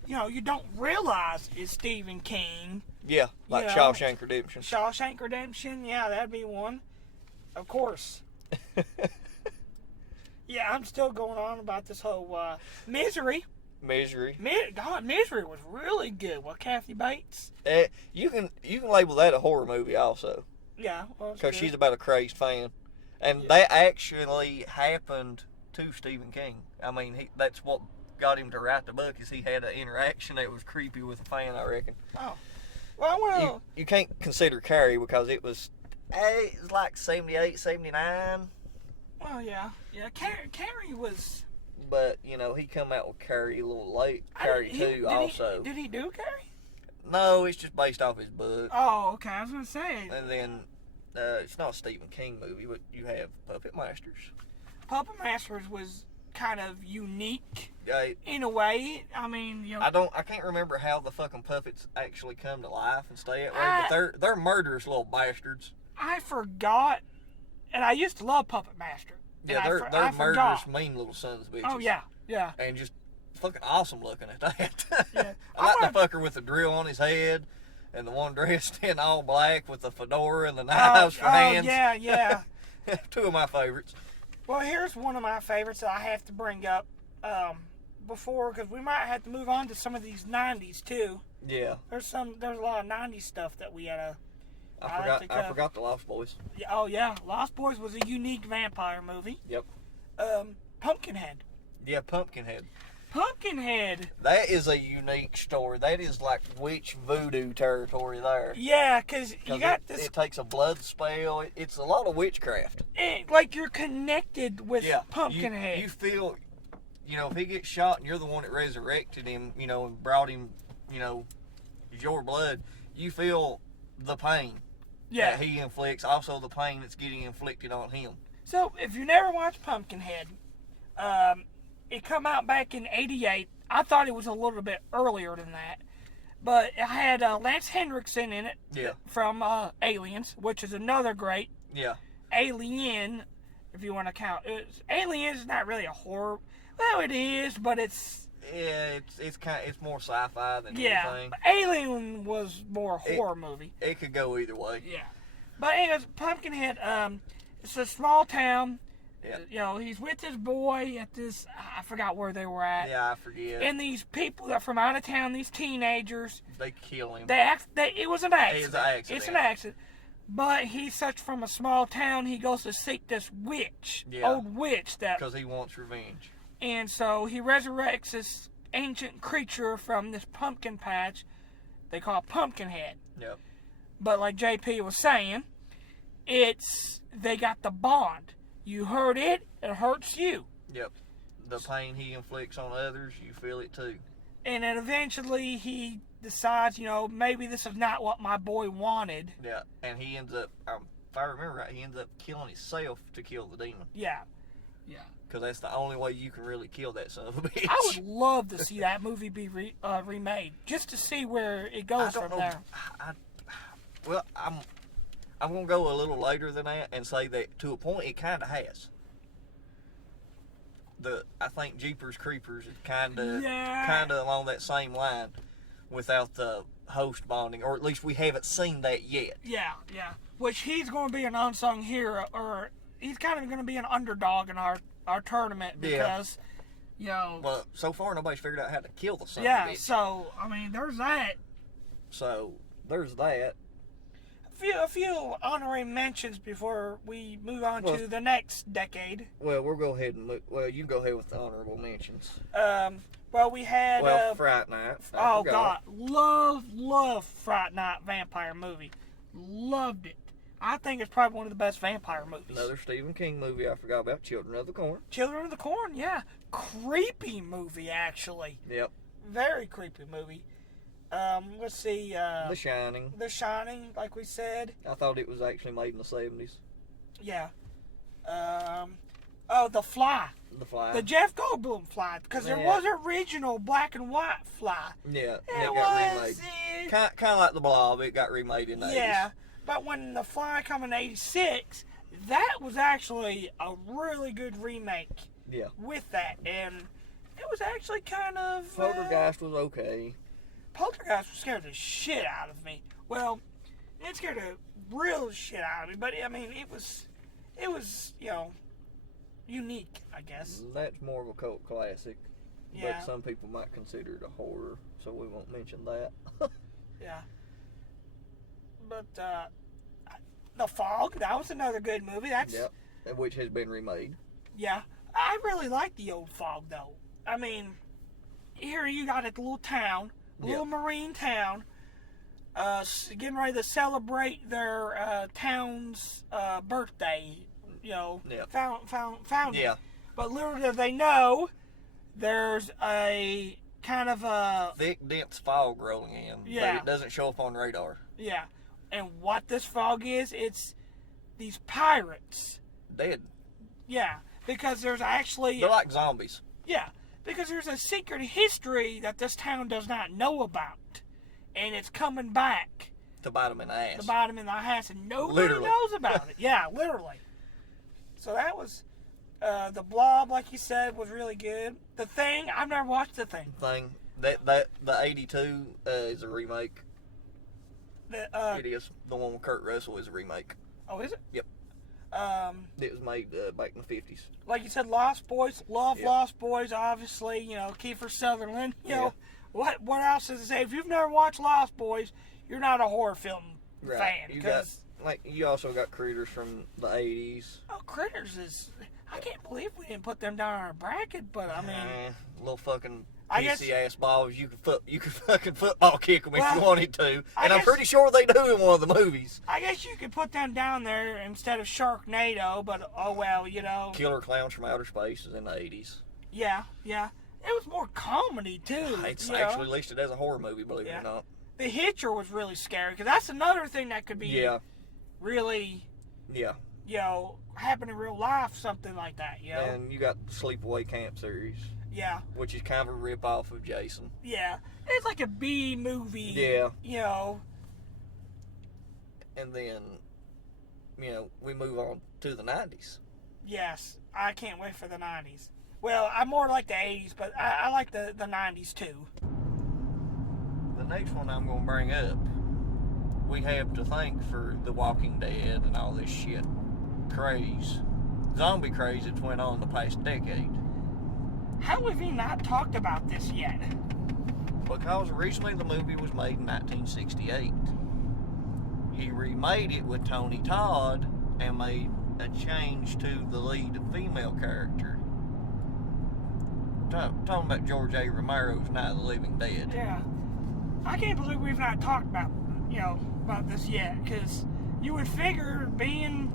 you don't realize is Stephen King. Yeah, like Shawshank Redemption. Shawshank Redemption, yeah, that'd be one. Of course. Yeah, I'm still going on about this whole Misery. Misery. Misery was really good with Kathy Bates. You can label that a horror movie also. Yeah, because she's about a crazed fan, and that actually happened to Stephen King. I mean, that's what got him to write the book. Is he had an interaction that was creepy with a fan, I reckon. Oh, well, you can't consider Carrie because it was like 78, 79. Well, yeah. Carrie was. But you know, he come out with Carrie a little late. Carrie 2 also. Did he do Carrie? No, it's just based off his book. Oh, okay. I was gonna say. And then it's not a Stephen King movie, but you have Puppet Masters. Puppet Masters was kind of unique Right. in a way. I mean, you know. I can't remember how the fucking puppets actually come to life and stay that way, but they're murderous little bastards. I forgot, and I used to love Puppet Master. Yeah, they're murderous, mean little sons of bitches. Oh yeah. And just fucking awesome looking at that. Yeah. I like the fucker with the drill on his head, and the one dressed in all black with the fedora and the knives for hands. Yeah. Two of my favorites. Well, here's one of my favorites that I have to bring up before, because we might have to move on to some of these 90's too. Yeah. There's a lot of 90's stuff that we had to. I forgot the Lost Boys. Yeah, oh yeah, Lost Boys was a unique vampire movie. Yep. Pumpkinhead. Yeah, Pumpkinhead. Pumpkinhead. That is a unique story. That is like witch voodoo territory there. Yeah, because you got this. It takes a blood spell. It's a lot of witchcraft. Like you're connected with Pumpkinhead. You feel if he gets shot and you're the one that resurrected him, and brought him, your blood, you feel the pain that he inflicts, also the pain that's getting inflicted on him. So, if you never watched Pumpkinhead, it come out back in '88. I thought it was a little bit earlier than that. But it had Lance Henriksen in it from Aliens, which is another great Alien, if you want to count. Alien is not really a horror. Well, it is, but it's... Yeah, it's more sci-fi than anything. Yeah, Alien was more a horror movie. It could go either way. Yeah. But anyways, Pumpkinhead, it's a small town. Yeah. He's with his boy at this, I forgot where they were at. Yeah, I forget. And these people that are from out of town, these teenagers. They kill him. It was an accident. It's an accident. It's an accident. But he's such from a small town, he goes to seek this witch, old witch. Because he wants revenge. And so he resurrects this ancient creature from this pumpkin patch they call Pumpkinhead. Yep. But like JP was saying, they got the bond. You hurt it hurts you. Yep. The pain he inflicts on others, you feel it too. And then eventually he decides, maybe this is not what my boy wanted. Yeah, and he ends up, if I remember right, he ends up killing himself to kill the demon. Yeah. Yeah. Because that's the only way you can really kill that son of a bitch. I would love to see that movie be remade, just to see where it goes from there. Well, I'm going to go a little later than that and say that to a point it kind of has. I think Jeepers Creepers is kind of along that same line without the host bonding, or at least we haven't seen that yet. Yeah. Which he's going to be an unsung hero, or he's kind of going to be an underdog in our tournament because, Well, so far nobody's figured out how to kill the son of a bitch. So, there's that. So, there's that. A few honorary mentions before we move on to the next decade. Well, we'll go ahead and you go ahead with the honorable mentions. We had Fright Night. God, love Fright Night vampire movie. Loved it. I think it's probably one of the best vampire movies. Another Stephen King movie I forgot about, Children of the Corn. Children of the Corn, yeah. Creepy movie, actually. Yep. Very creepy movie. Let's see. The Shining. The Shining, like we said. I thought it was actually made in the 70s. Yeah. The Fly. The Fly. The Jeff Goldblum Fly, because there was an original black and white Fly. Yeah, and it got remade. Kind of like The Blob, it got remade in the 80s. Yeah, but when The Fly came in '86, that was actually a really good remake. Yeah. With that, and it was actually kind of... Poltergeist was okay. Poltergeist scared the shit out of me. Well, it scared the real shit out of me, but it was unique, I guess. That's more of a cult classic. Yeah. But some people might consider it a horror, so we won't mention that. Yeah. But The Fog, that was another good movie. Which has been remade. Yeah. I really like the old Fog, though. Here you got a little town, little marine town, getting ready to celebrate their town's birthday, founding. Yeah. But little do they know, there's a kind of a... thick, dense fog rolling in, but it doesn't show up on radar. Yeah. And what this fog is, it's these pirates. Dead. Yeah. Because there's actually... They're like zombies. Yeah. Because there's a secret history that this town does not know about. And it's coming back. To bite them in the ass. To bite them in the ass. And nobody knows about it. Yeah, literally. So that was... The Blob, like you said, was really good. The Thing, I've never watched The Thing. The 82 is a remake. It is. The one with Kurt Russell is a remake. Oh, is it? Yep. It was made back in the 50s. Like you said, Lost Boys. Lost Boys, obviously. Kiefer Sutherland. What else does it say? If you've never watched Lost Boys, you're not a horror film fan. You also got Critters from the 80s. Oh, Critters is... I can't believe we didn't put them down in our bracket, but little fucking pissy ass balls. You could fucking football kick them if you wanted to. And I'm pretty sure they do in one of the movies. I guess you could put them down there instead of Sharknado, but oh well, Killer Clowns from Outer Space is in the 80s. Yeah, yeah. It was more comedy too. It's you actually know? listed as a horror movie, believe it Yeah. or not. The Hitcher was really scary because that's another thing that could be Yeah, really, yeah. happen in real life, something like that. And you got the Sleepaway Camp series, Yeah, which is kind of a rip off of Jason. yeah. It's like a B movie. Yeah. And then, we move on to the 90s. Yes, I can't wait for the 90s. Well, I more like the 80s, but I like the 90s too. The next one I'm going to bring up, we have to thank for The Walking Dead and all this shit craze, zombie craze that's went on the past decade. How have we not talked about this yet? Because originally the movie was made in 1968. He remade it with Tony Todd and made a change to the lead female character. Talking about George A. Romero's Night of the Living Dead. Yeah. I can't believe we've not talked about, about this yet, because you would figure being,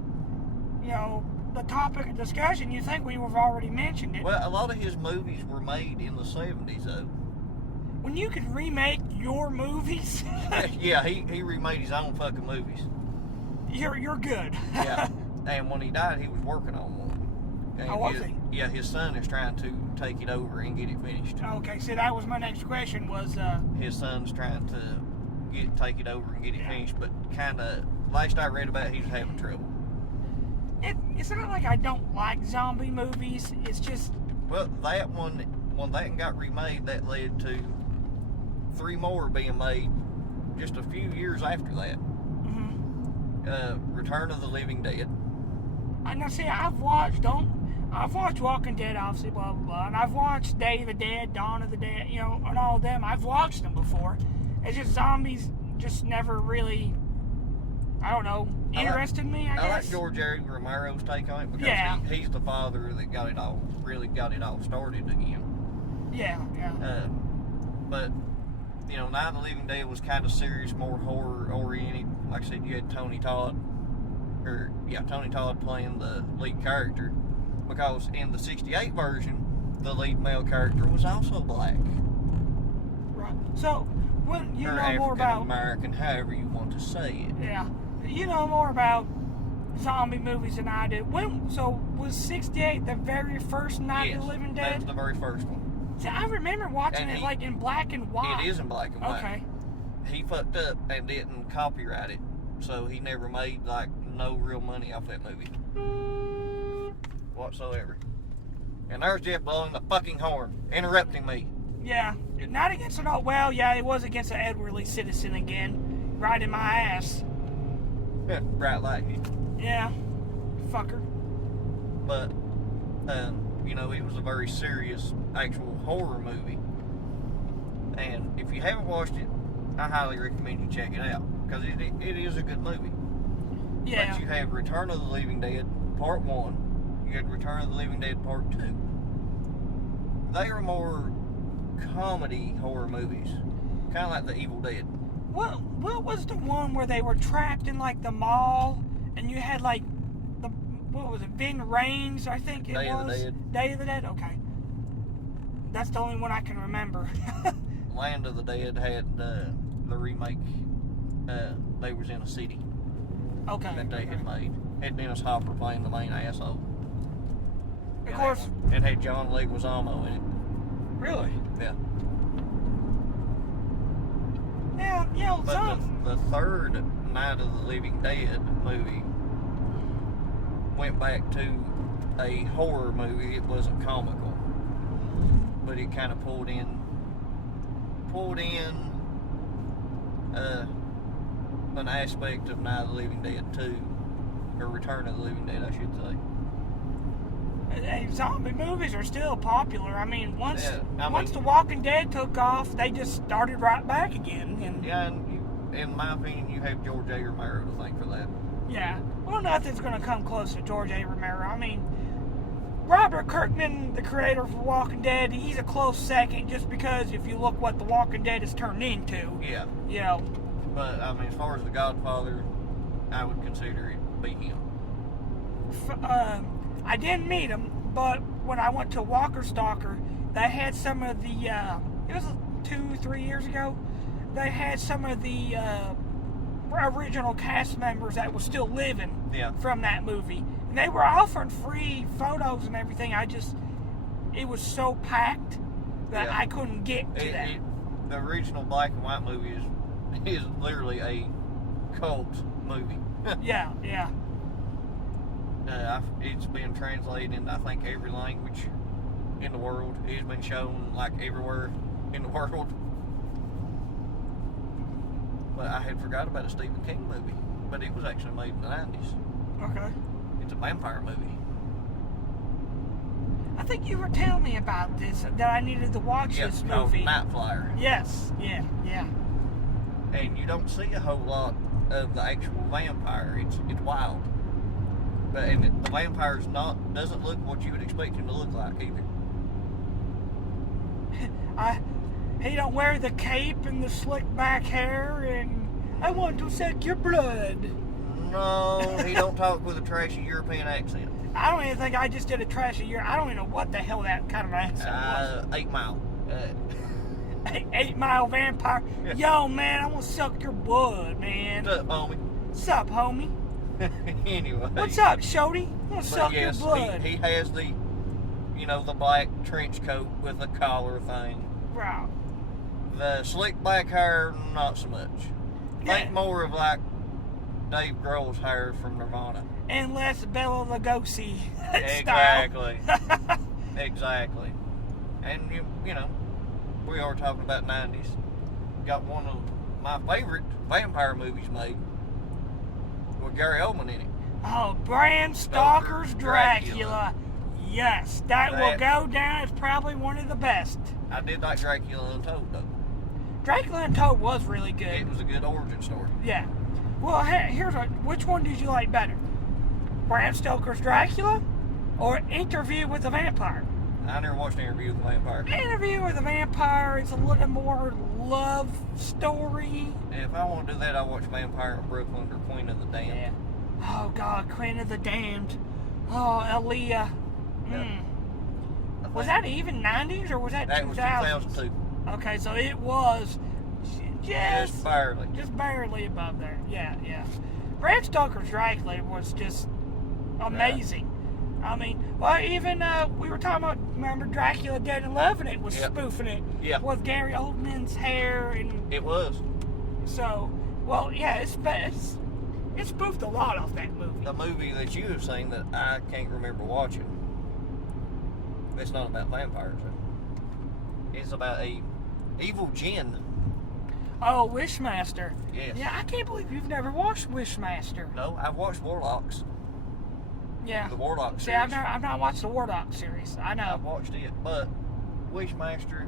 the topic of discussion, you think we would have already mentioned it. Well, a lot of his movies were made in the 70s, though. When you can remake your movies, Yeah, he remade his own fucking movies. you're good. Yeah. And when he died, he was working on one. And Oh, was he? Yeah, his son is trying to take it over and get it finished. Okay, so that was my next question was, His son's trying to take it over and get it finished, but kind of, last I read about it, he was having trouble. it's not like I don't like zombie movies, it's just, Well, that one, when that got remade, that led to 3 more being made just a few years after that. Return of the Living Dead. now see, I've watched Walking Dead, obviously, blah, blah, blah, and I've watched Day of the Dead, Dawn of the Dead, and all of them. I've watched them before. It's just zombies just never really, I don't know, interested me, I guess. I like George A. Romero's take on it because he's the father that really got it all started again. Yeah. But, Night of the Living Dead was kind of serious, more horror-oriented. Like I said, you had Tony Todd playing the lead character. Because in the 68 version, the lead male character was also black. Right. So, when you or know more about... African-American, however you want to say it. Yeah. You know more about zombie movies than I do. So, was 68 the very first Night of the Living Dead? That was the very first one. See, I remember watching it like in black and white. It is in black and white. Okay. He fucked up and didn't copyright it, so he never made no real money off that movie whatsoever. And there's Jeff blowing the fucking horn, interrupting me. Yeah, not against it all. Well, yeah, it was against an elderly citizen again, right in my ass. Yeah, right like you. Yeah, fucker. But it was a very serious actual horror movie. And if you haven't watched it, I highly recommend you check it out because it is a good movie. Yeah. But you have Return of the Living Dead Part 1. You had Return of the Living Dead Part 2. They are more comedy horror movies. Kind of like The Evil Dead. What was the one where they were trapped in like the mall and you had like what was it, Ving Rhames, I think it was? Day of the Dead. Day of the Dead, okay. That's the only one I can remember. Land of the Dead had the remake. They was in a city. Okay. That they had made. Had Dennis Hopper playing the main asshole. Of course. It had John Leguizamo in it. Really? Yeah. Yeah, But the third Night of the Living Dead movie went back to a horror movie. It wasn't comical, but it kind of pulled in an aspect of Night of the Living Dead 2, or Return of the Living Dead, I should say. Hey, zombie movies are still popular. I mean, once Yeah, The Walking Dead took off, they just started right back again. And in my opinion, you have George A. Romero to thank for that. yeah, well, nothing's going to come close to George A. Romero. I mean, Robert Kirkman, the creator of The Walking Dead, he's a close second just because if you look what The Walking Dead has turned into. Yeah. You know. But, I mean, as far as The Godfather, I would consider it be him. I didn't meet him, but when I went to Walker Stalker, they had some of the, it was 2-3 years ago, they had some of the original cast members that were still living from that movie. And they were offering free photos and everything. It was so packed that I couldn't get to that. The original black and white movie is literally a cult movie. Yeah. It's been translated into, I think, every language in the world. It's been shown like everywhere in the world. But I had forgot about a Stephen King movie, but it was actually made in the 90s. Okay. It's a vampire movie. I think you were telling me about this, that I needed to watch this movie. Night Flyer. Yes, yeah. And you don't see a whole lot of the actual vampire. It's wild. And the vampire's doesn't look what you would expect him to look like either. He don't wear the cape and the slick back hair, and I want to suck your blood. No, he don't talk with a trashy European accent. I don't even think I just did a trashy year. I don't even know what the hell that kind of accent was. 8 Mile. 8 Mile Vampire. Yo, man, I want to suck your blood, man. What's up, homie? What's up, homie? Anyway. What's up, Shorty? I want to suck your blood. He has the black trench coat with the collar thing. Right. The slick back hair, not so much. Yeah. Think more of like Dave Grohl's hair from Nirvana. And less Bela Lugosi Exactly. style. Exactly. And we are talking about 90s. Got one of my favorite vampire movies made with Gary Oldman in it. Oh, Bram Stoker's Dracula. Yes, that will go down as probably one of the best. I did like Dracula Untold though. Dracula Untold was really good. It was a good origin story. Yeah. Well, here's which one did you like better? Bram Stoker's Dracula or Interview with the Vampire? I never watched Interview with the Vampire. Interview with the Vampire is a little more love story. If I want to do that, I'll watch Vampire in Brooklyn or Queen of the Damned. Yeah. Oh, God, Queen of the Damned. Oh, Aaliyah. Yeah. Was that even 90s or was that 2000s? That was 2002. Okay, so it was just barely above there. Yeah. Bram Stoker's Dracula was just amazing. I mean, well, even we were talking about, remember Dracula Dead and Loving It was spoofing it with Gary Oldman's hair and it was. So, well, yeah, it spoofed a lot off that movie. The movie that you have seen that I can't remember watching. It's not about vampires. It's about a evil djinn. Oh, Wishmaster. Yes. Yeah, I can't believe you've never watched Wishmaster. No, I've watched Warlocks. Yeah. The Warlock series. See, I've not watched the Warlock series. I know. I've watched it, but Wishmaster,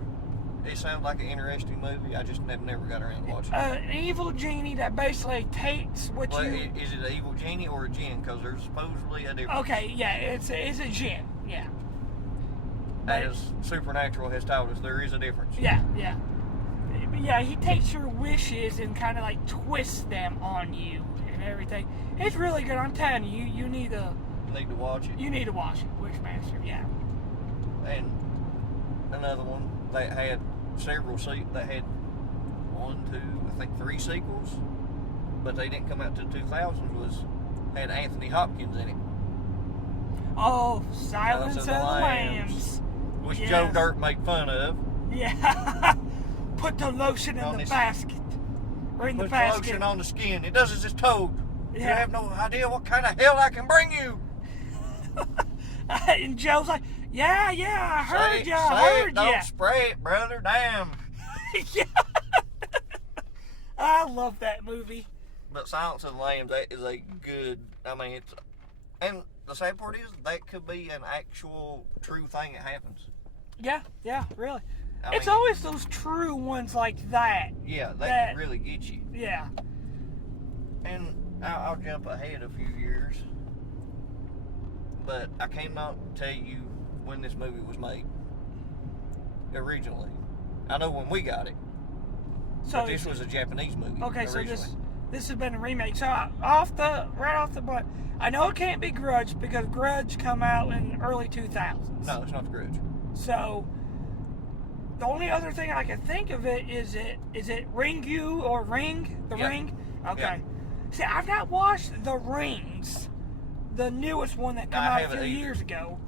it sounds like an interesting movie. I just never got around to watching it. An evil genie that basically takes what Well, you... is it an evil genie or a djinn? Because there's supposedly a difference. Okay, yeah, it's a djinn. Yeah. As Supernatural has told us, there is a difference. Yeah. Yeah, he takes your wishes and kind of like twists them on you and everything. It's really good. I'm telling you, you need to watch it. You need to watch it, Wishmaster. Yeah. And another one that had several that had 1, 2, I think 3 sequels, but they didn't come out to 2000s. Had Anthony Hopkins in it. Oh, Silence of the Lambs. Which Joe Dirt made fun of. Yeah. Put the lotion in the basket. Or in the basket. Put the lotion on the skin. It does as it's told. Yeah. You have no idea what kind of hell I can bring you. And Joe's like, yeah, I heard you. Don't spray it, brother. Damn. Yeah. I love that movie. But Silence of the Lambs, that is a good, and the sad part is, that could be an actual true thing that happens. Yeah, really. It's always those true ones like that. Yeah, that really get you. Yeah. And I'll jump ahead a few years, but I cannot tell you when this movie was made. Originally. I know when we got it. So this was a Japanese movie. Okay, originally. so this has been a remake. So right off the butt, I know it can't be Grudge because Grudge come out in early 2000s. No, it's not the Grudge. So the only other thing I can think of is it Ringu or Ring? The Ring? Okay. Yeah. See, I've not watched The Rings, the newest one that came out a few years ago,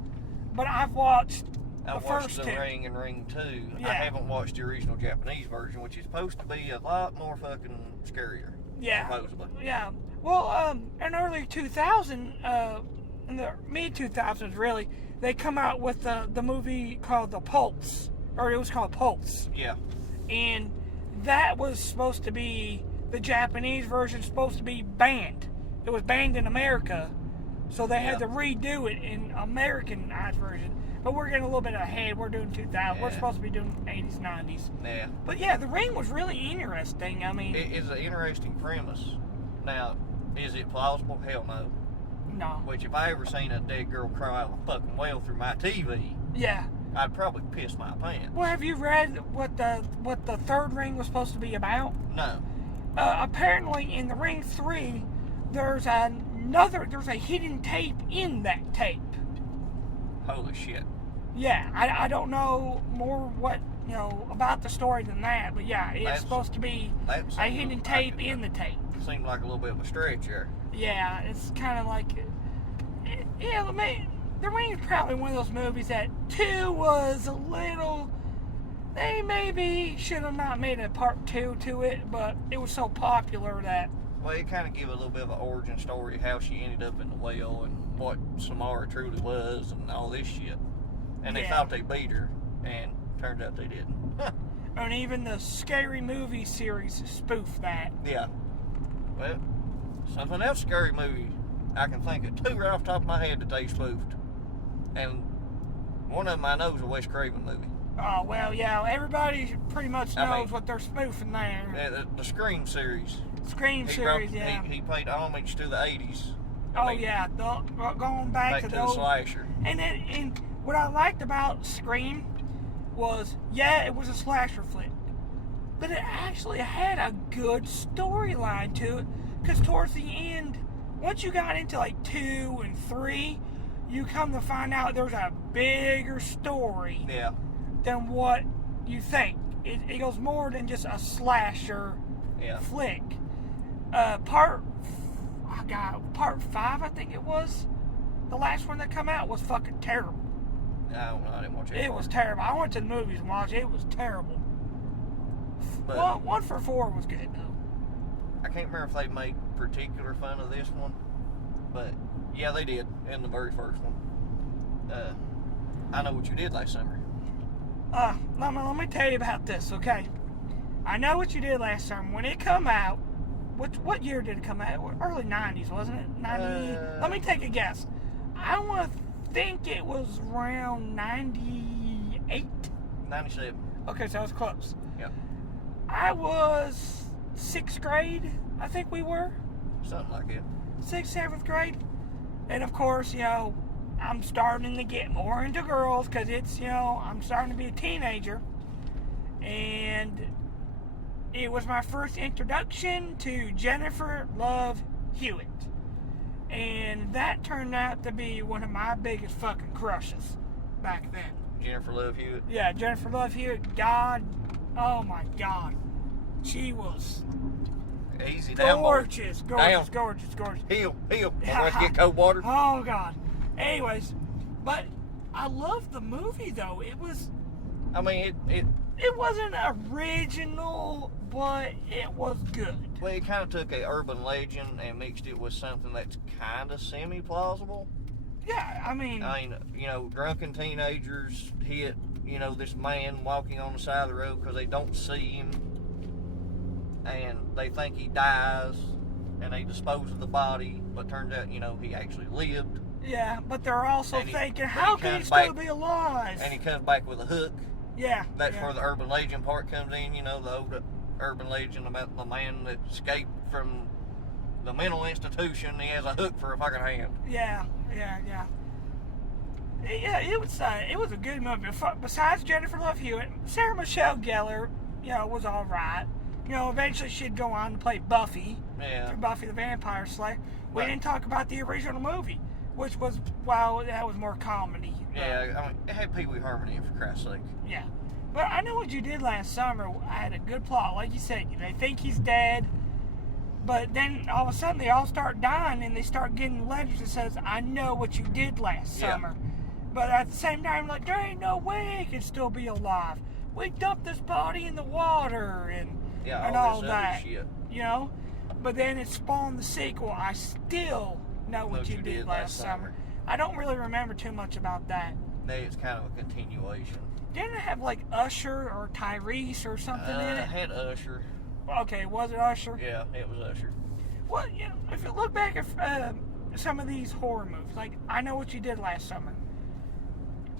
but I've watched I watched first The two. Ring and Ring 2. Yeah. I haven't watched the original Japanese version, which is supposed to be a lot more fucking scarier. Yeah. Supposedly. Yeah. Well, in early 2000, in the mid 2000s, really, they come out with the movie called The Pulse, or it was called Pulse, Yeah. and that was supposed to be the Japanese version, supposed to be banned. It was banned in America, so they had to redo it in Americanized version. But we're getting a little bit ahead. We're doing 2000. We're supposed to be doing 80s, 90s. Yeah. But yeah, The Ring was really interesting. I mean, It is an interesting premise. Now, is it plausible? Hell no. no. Which, if I ever seen a dead girl cry out a fucking wail through my TV, Yeah. I'd probably piss my pants. Well, have you read what the third ring was supposed to be about? No. Apparently, in The Ring 3, there's a hidden tape in that tape. Holy shit. Yeah, I don't know more about the story than that, but yeah, it's supposed to be a hidden tape in the tape. Seemed like a little bit of a stretch there. Yeah, it's kind of like, The Ring is probably one of those movies that 2 was a little. They maybe should have not made a part 2 to it, but it was so popular that. Well, it kind of gave a little bit of an origin story, how she ended up in the well and what Samara truly was and all this shit. And they thought they beat her, and turns out they didn't. And even the Scary Movie series spoofed that. Yeah. Well, something else scary movie I can think of 2 right off the top of my head that they spoofed. And one of them I know is a Wes Craven movie. Oh, well, yeah, everybody pretty much knows what they're spoofing there. The Scream series. Scream series, yeah. He paid homage to the 80s. Yeah, going back to the slasher. And what I liked about Scream was, it was a slasher flick, but it actually had a good storyline to it, because towards the end, once you got into like 2 and 3, you come to find out there's a bigger story than what you think. It goes more than just a slasher flick. Part 5, I think it was, the last one that come out, was fucking terrible. I don't know, I didn't watch it. It was terrible. I went to the movies and watched it. It was terrible. But 1 for 4 was good, though. I can't remember if they made particular fun of this one, but yeah, they did in the very first one. I Know What You Did Last Summer. Let me tell you about this, okay? I Know What You Did Last Summer. When it come out, what year did it come out? Early 90s, wasn't it? 90. Let me take a guess. I want to think it was around 98. 97. Okay, so I was close. Yeah. I was 6th grade, I think we were. Something like it. 6th, 7th grade. And of course, I'm starting to get more into girls because it's, I'm starting to be a teenager. And it was my first introduction to Jennifer Love Hewitt. And that turned out to be one of my biggest fucking crushes back then. Jennifer Love Hewitt? Yeah, Jennifer Love Hewitt. God, oh my God. She was easy down, gorgeous. Down. Gorgeous. Heel. Let's get cold water. Oh God. Anyways, but I loved the movie though. It was. I mean, it wasn't original, but it was good. Well, it kind of took a urban legend and mixed it with something that's kind of semi-plausible. Yeah, I mean, drunken teenagers hit, this man walking on the side of the road because they don't see him, and they think he dies, and they dispose of the body, but turns out, he actually lived. Yeah, but they're also thinking, how can he still be alive? And he comes back with a hook. Yeah. That's where the urban legend part comes in, the old urban legend about the man that escaped from the mental institution. He has a hook for a fucking hand. Yeah, it was a good movie. Besides Jennifer Love Hewitt, Sarah Michelle Gellar, was all right. eventually she'd go on to play Buffy. Yeah. For Buffy the Vampire Slayer. We Right. didn't talk about the original movie, which was, well, that was more comedy. Yeah, I mean, it had Pee Wee Herman in, for Christ's sake. Yeah. But I Know What You Did Last Summer I had a good plot. Like you said, they think he's dead, but then all of a sudden they all start dying and they start getting letters that says, I know what you did last Yeah. summer. But at the same time, like, there ain't no way he could still be alive. We dumped this body in the water and all this that. other shit. But then it spawned the sequel, I Still Know What You Did Last Summer. I don't really remember too much about that. It's kind of a continuation. Didn't it have like Usher or Tyrese or something in It it? had Usher. Okay, was it Usher? Yeah, it was Usher. Well, if you look back at some of these horror movies, like I Know What You Did Last Summer.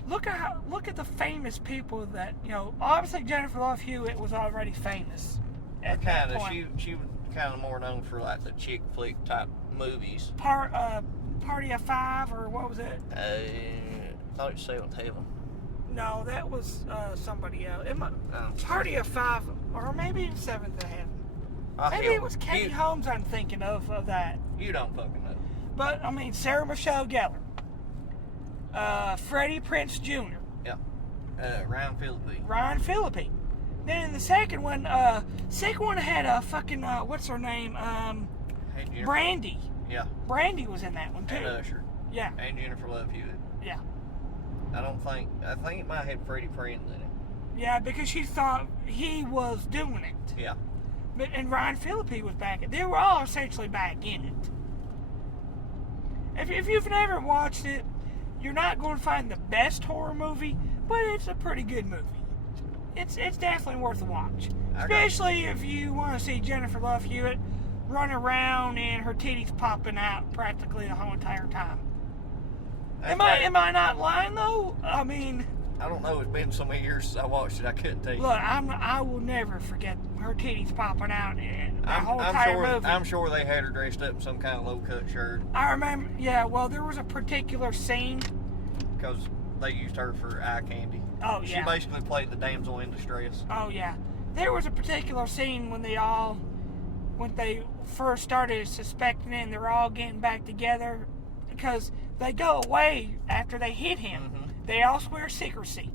Look at the famous people that obviously Jennifer Love Hewitt was already famous. At that point. She was kind of more known for like the chick flick type movies. Party of Five, or what was it? I thought it was Seventh Heaven. No, that was somebody else. Party of Five, or maybe Seventh Heaven. Maybe it was Katie Holmes I'm thinking of that. You don't fucking know. But, I mean, Sarah Michelle Gellar. Freddie Prinze Jr. Yeah. Ryan Phillippe. Ryan Phillippe. Then in the second one had a fucking, what's her name? Brandy. Yeah. Brandy was in that one, too. And Usher. Yeah. And Jennifer Love Hewitt. Yeah. I think it might have had Freddie Prinze in it. Yeah, because she thought he was doing it. Yeah. And Ryan Phillippe was back. They were all essentially back in it. If you've never watched it, you're not going to find the best horror movie, but it's a pretty good movie. It's definitely worth a watch. Especially if you want to see Jennifer Love Hewitt run around and her titties popping out practically the whole entire time. Am I not lying though? I mean, I don't know. It's been so many years since I watched it. I couldn't tell you. Look, I will never forget her titties popping out in the whole entire movie. I'm sure they had her dressed up in some kind of low-cut shirt. I remember. Yeah. Well, there was a particular scene because they used her for eye candy. Oh yeah. She basically played the damsel in distress. Oh yeah. There was a particular scene when they first started suspecting it and they're all getting back together because they go away after they hit him. Mm-hmm. They all swear secrecy.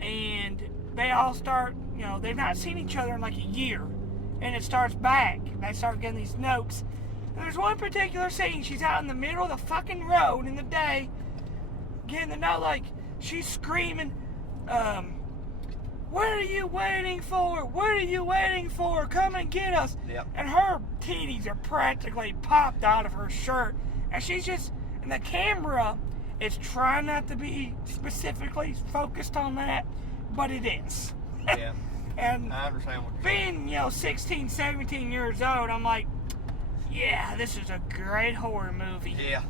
And they all start, they've not seen each other in like a year. And it starts back. They start getting these notes. And there's one particular scene, she's out in the middle of the fucking road in the day, getting the note, like, she's screaming, what are you waiting for? What are you waiting for? Come and get us. Yep. And her titties are practically popped out of her shirt. And she's just, and the camera is trying not to be specifically focused on that, but it is. Yeah. And I understand what you're saying. being, 16, 17 years old, I'm like, yeah, this is a great horror movie. Yeah.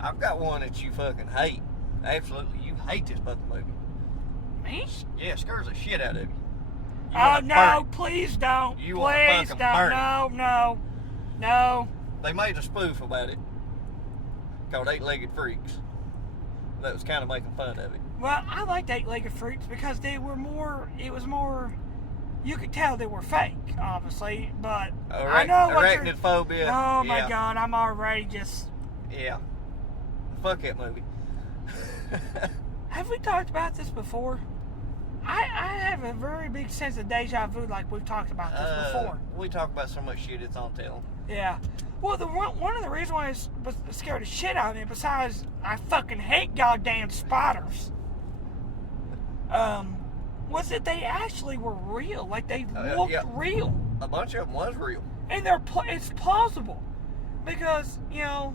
I've got one that you fucking hate. Absolutely. You hate this fucking movie. Me? Yeah, it scares the shit out of you. Oh, no, please don't. You Please wanna fucking burn don't. No. They made a spoof about it called 8-Legged Freaks. That was kind of making fun of it. Well, I liked 8-Legged Freaks because it was more, you could tell they were fake, obviously, but I know what Arachnophobia. Oh my God, I'm already just... Yeah. Fuck that movie. Have we talked about this before? I have a very big sense of deja vu, like we've talked about this before. We talk about so much shit, it's on tell. Yeah. Well, one of the reasons why it scared the shit out of me, besides I fucking hate goddamn spiders, was that they actually were real. Like, they looked real. A bunch of them was real. And it's plausible. Because, in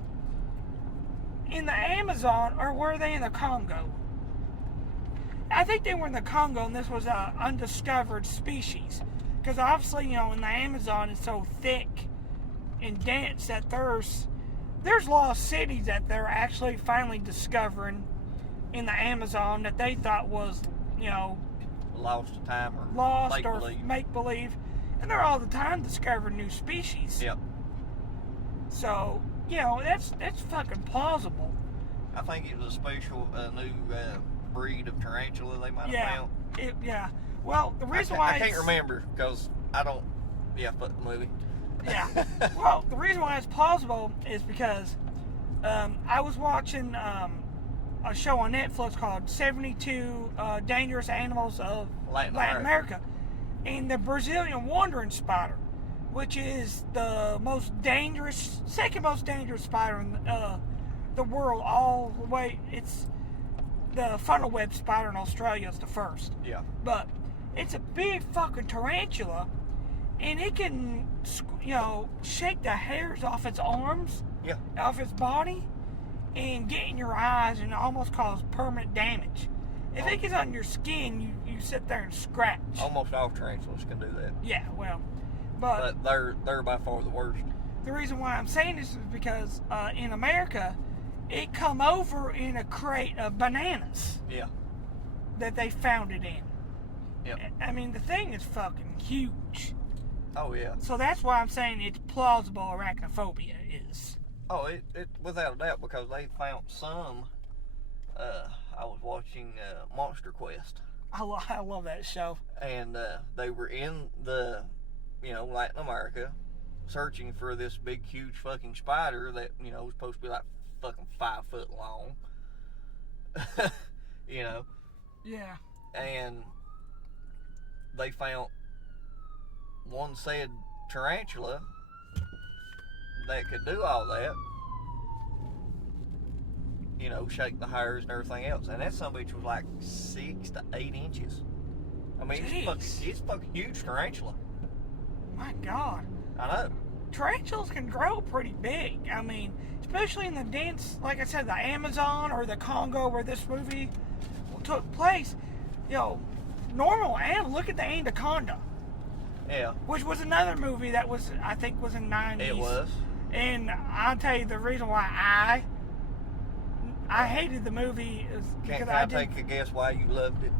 the Amazon, or were they in the Congo? I think they were in the Congo, and this was an undiscovered species. Because obviously, in the Amazon, it's so thick and dense that there's lost cities that they're actually finally discovering in the Amazon that they thought was, lost to time or lost or make-believe. And they're all the time discovering new species. Yep. So, that's fucking plausible. I think it was a new breed of tarantula they might have found. Yeah. Well, the reason why I can't remember because I don't Yeah, fuck the movie. Yeah. Well, the reason why it's plausible is because I was watching a show on Netflix called 72 Dangerous Animals of Latin America. And the Brazilian wandering spider, which is the second most dangerous spider in the world, all the way. It's the funnel web spider in Australia is the first. Yeah. But it's a big fucking tarantula, and it can, shake the hairs off its arms, Yeah. off its body, and get in your eyes and almost cause permanent damage. If it gets on your skin, you sit there and scratch. Almost all tarantulas can do that. Yeah, well, but they're by far the worst. the reason why I'm saying this is because in America, it come over in a crate of bananas Yeah. that they found it in. Yep. I mean, the thing is fucking huge. Oh yeah. So that's why I'm saying it's plausible arachnophobia is. Oh, it without a doubt, because they found some. I was watching Monster Quest, I love that show. and they were in the, Latin America, searching for this big, huge fucking spider that was supposed to be like fucking 5 foot long. Yeah. And they found one said tarantula that could do all that. Shake the hairs and everything else. And that sumbitch was like 6 to 8 inches. I mean, it's fucking huge tarantula. My God. I know. Tarantulas can grow pretty big. I mean, especially in the dense, like I said, the Amazon or the Congo where this movie took place. Normal animal. Look at the anaconda. Yeah. Which was another movie that I think was in the 90s. It was. And I'll tell you the reason why I hated the movie is because Can I take a guess why you loved it?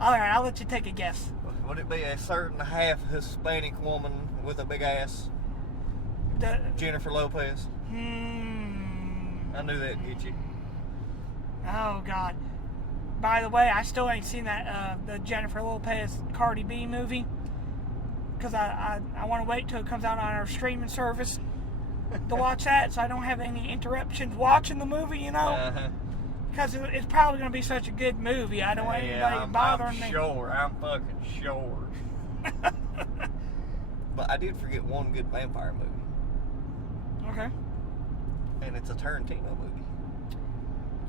All right, I'll let you take a guess. Would it be a certain half Hispanic woman with a big ass? Jennifer Lopez? I knew that'd get you. Oh, God. By the way, I still ain't seen that the Jennifer Lopez Cardi B movie because I want to wait till it comes out on our streaming service to watch that, so I don't have any interruptions watching the movie, because it's probably going to be such a good movie. I don't want anybody bothering me. I'm fucking sure. But I did forget one good vampire movie. Okay. And it's a Tarantino movie.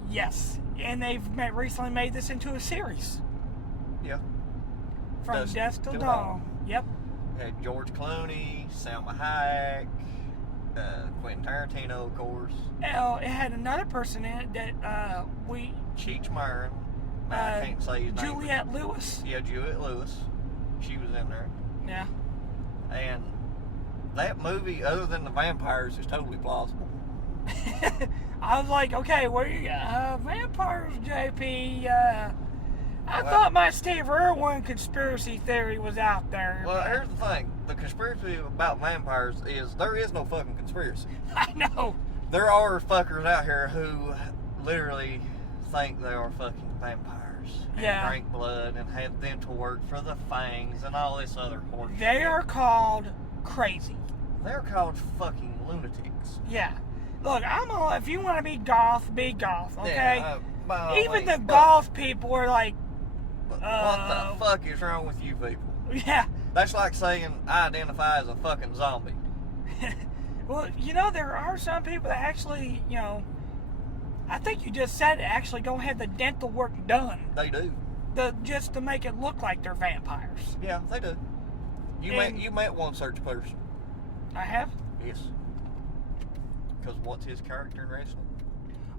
Yes, and they've recently made this into a series. Yeah. From Dusk Till Dawn. Yep. Had George Clooney, Salma Hayek, Quentin Tarantino, of course. It had another person in it that Cheech Marin. I can't say his name. Juliette Lewis. Yeah, Juliette Lewis. She was in there. Yeah. And that movie, other than the vampires, is totally plausible. I was like, okay, where you vampires, JP? I thought my Steve Irwin conspiracy theory was out there. Well, here's the thing. The conspiracy about vampires is there is no fucking conspiracy. I know. There are fuckers out here who literally think they are fucking vampires. And drink blood and have dental work for the fangs and all this other horse shit. They are called crazy. They're called fucking lunatics. Yeah. Look, if you want to be goth, okay? Yeah, even the goth people are like, what the fuck is wrong with you people? Yeah. That's like saying I identify as a fucking zombie. Well, there are some people that actually, I think you just said it, actually don't have the dental work done. They do. Just to make it look like they're vampires. Yeah, they do. You met one such person. I have? Yes. Because what's his character in wrestling?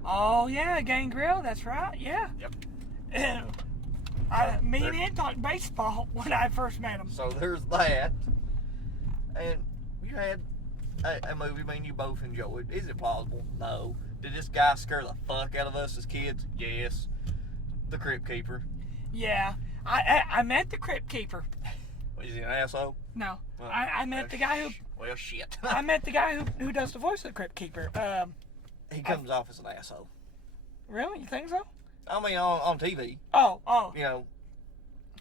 Oh, yeah, Gangrel, that's right, yeah. Yep. Me and him talked baseball when I first met him. So there's that. And you had a movie, you both enjoyed. Is it plausible? No. Did this guy scare the fuck out of us as kids? Yes. The Crypt Keeper. Yeah. I met the Crypt Keeper. Is he an asshole? No. Well, I met the guy who... Well, shit. I met the guy who does the voice of the Crypt Keeper. He comes off as an asshole. Really? You think so? I mean, on TV. Oh.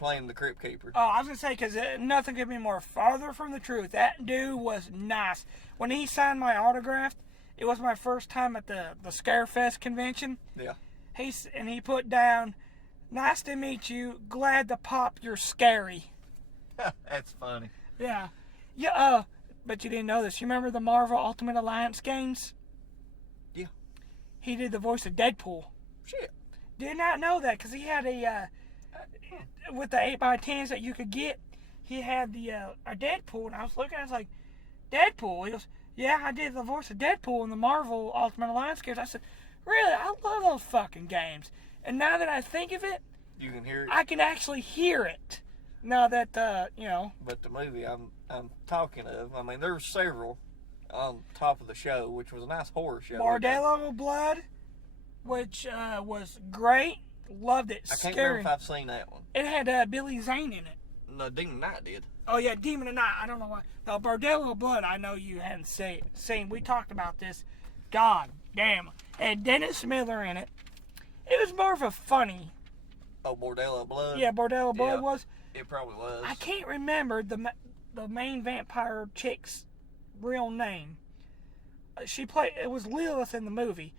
playing the Crypt Keeper. Oh, I was going to say, because nothing could be more farther from the truth. That dude was nice. When he signed my autograph, it was my first time at the Scarefest convention. Yeah. He put down, "Nice to meet you. Glad to pop your scary." That's funny. Yeah. Yeah, but you didn't know this. You remember the Marvel Ultimate Alliance games? Yeah. He did the voice of Deadpool. Shit. Did not know that, because he had with the 8x10s that you could get, he had a Deadpool, and I was looking, I was like, Deadpool? He goes, yeah, I did the voice of Deadpool in the Marvel Ultimate Alliance games. I said, really? I love those fucking games. And now that I think of it, you can hear it. I can actually hear it. Now that, But the movie I'm talking of, I mean, there were several on top of the show, which was a nice horror show. Bordello of Blood, which was great. Loved it. I can't Scary. remember if I've seen that one. It had Billy Zane in it. No, Demon Knight did. Oh, yeah, Demon of Night. I don't know why. Now, Bordello of Blood, I know you hadn't seen. We talked about this. God damn. And Dennis Miller in it. It was more of a funny. Oh, Bordello of Blood? Yeah, Bordello of Blood was. It probably was. I can't remember the main vampire chick's real name. It was Lilith in the movie.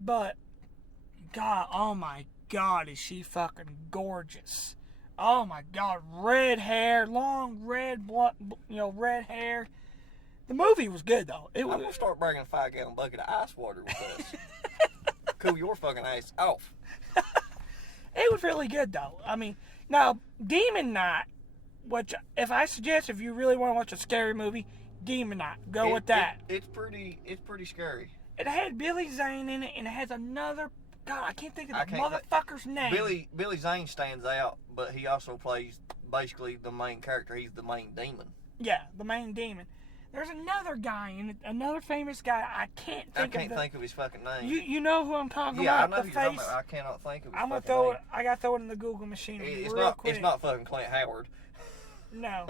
But, God, oh my God, is she fucking gorgeous. Oh my God, red hair, long red red hair. The movie was good though. I'm gonna start bringing a 5-gallon bucket of ice water with us. Cool your fucking ass off. It was really good though. I mean, now Demon Knight, which if you really want to watch a scary movie, Demon Knight, go with that. It's pretty scary. It had Billy Zane in it, and it has another. God, I can't think of the motherfucker's name. Billy Zane stands out, but he also plays basically the main character. He's the main demon. Yeah, the main demon. There's another guy in it, another famous guy. I can't think of his fucking name. You know who I'm talking about? Yeah, I know the who you're face. talking about. I cannot think of his I'm gonna fucking name. I gotta throw it in the Google machine real quick. It's not fucking Clint Howard. No.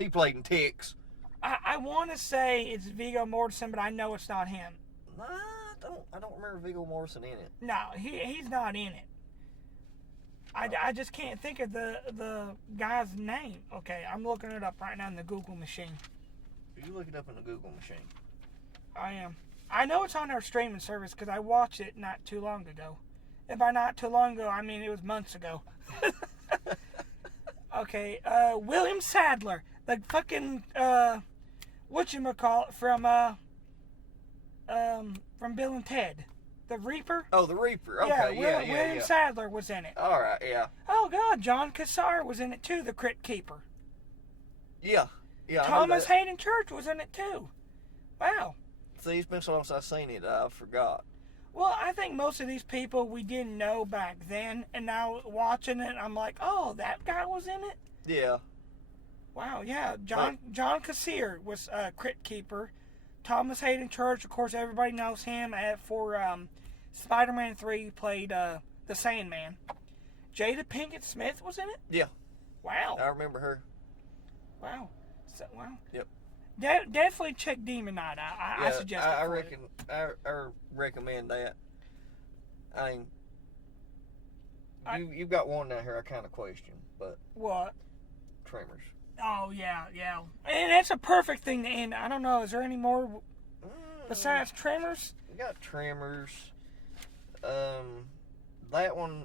He played in Ticks. I want to say it's Viggo Mortensen, but I know it's not him. Nah, I don't remember Viggo Mortensen in it. No, he's not in it. I just can't think of the guy's name. Okay, I'm looking it up right now in the Google machine. You look it up in the Google machine. I am. I know it's on our streaming service because I watched it not too long ago. And by not too long ago, I mean it was months ago. Okay, William Sadler, the fucking whatchamacallit from Bill and Ted. The Reaper? Oh, the Reaper. Okay, yeah. William Sadler was in it. All right, yeah. Oh, God, John Cassar was in it, too, the Crypt Keeper. Yeah. Thomas Hayden Church was in it, too. Wow. See, it's been so long since I've seen it, I forgot. Well, I think most of these people we didn't know back then, and now watching it, I'm like, oh, that guy was in it? Yeah. Wow, yeah. John Cassar was Crypt Keeper. Thomas Hayden Church, of course, everybody knows him for Spider-Man 3. He played the Sandman. Jada Pinkett Smith was in it? Yeah. Wow. I remember her. Wow. Wow. Yep. Definitely check Demon Knight out. I suggest it. I reckon. I recommend that. I mean, you've got one down here I kind of question, but what? Tremors. Oh yeah. And that's a perfect thing to end. I don't know. Is there any more besides Tremors? We got Tremors. That one.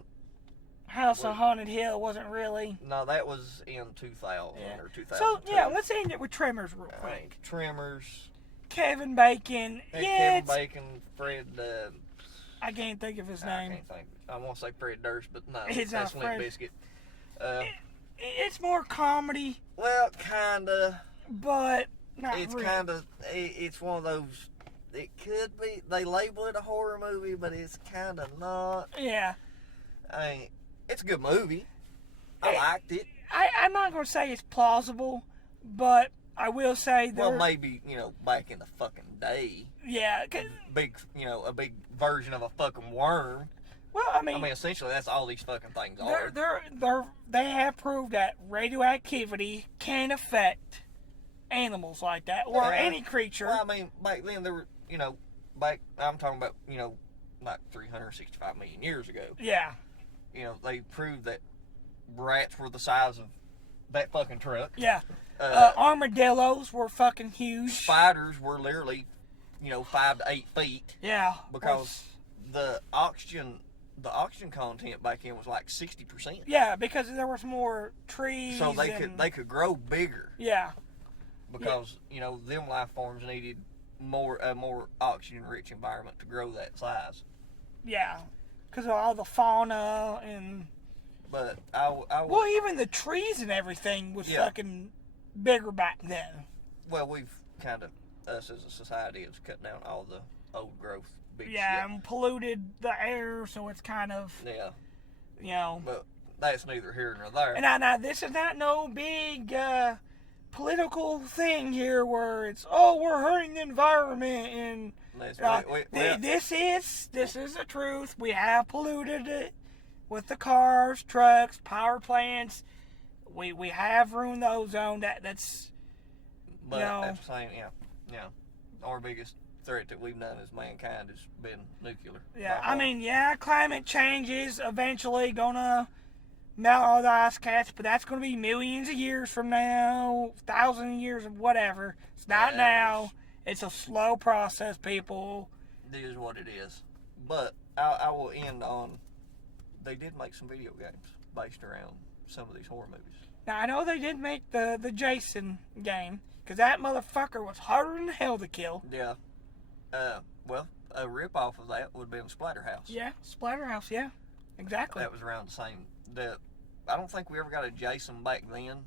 House on Haunted Hill wasn't really. No, that was in 2000 or 2002. So yeah, let's end it with Tremors real quick. Tremors. Kevin Bacon. Kevin Bacon. Fred. I can't think of his name. I can't think. I want to say Fred Durst, but no, it's that's not Fred. Limp Bizkit. It's more comedy. Well, kinda. But not it's really. It's one of those. It could be. They label it a horror movie, but it's kind of not. Yeah. I mean, it's a good movie. I liked it. I'm not going to say it's plausible, but I will say that. Well, maybe, back in the fucking day. Yeah. A big version of a fucking worm. Well, I mean, essentially, that's all these fucking things are. They have proved that radioactivity can affect animals like that, or any creature. Well, I mean, back then, there were, I'm talking about, like 365 million years ago. Yeah. They proved that rats were the size of that fucking truck. Yeah. Armadillos were fucking huge. Spiders were literally, 5 to 8 feet. Yeah. Because the oxygen content back then was like 60%. Yeah, because there was more trees. So they could grow bigger. Yeah. Because them life forms needed a more oxygen rich environment to grow that size. Yeah, because of all the fauna and. But well, even the trees and everything was fucking bigger back then. Well, us as a society has cut down all the old growth big shit. And polluted the air, so it's kind of. Yeah. But that's neither here nor there. And now this is not no big political thing here where it's we're hurting the environment and this is the truth. We have polluted it with the cars, trucks, power plants. We have ruined the ozone. That's at the same our biggest threat that we've done as mankind has been nuclear. Yeah, I mean, climate change is eventually gonna melt all the ice caps, but that's gonna be millions of years from now, thousands of years of whatever. It's not now. It's a slow process, people. It is what it is. But I will end on, they did make some video games based around some of these horror movies. Now, I know they did make the Jason game, because that motherfucker was harder than hell to kill. Yeah. Well, a rip-off of that would have been Splatterhouse. Yeah, Splatterhouse, yeah. Exactly. That was around the same. I don't think we ever got a Jason back then.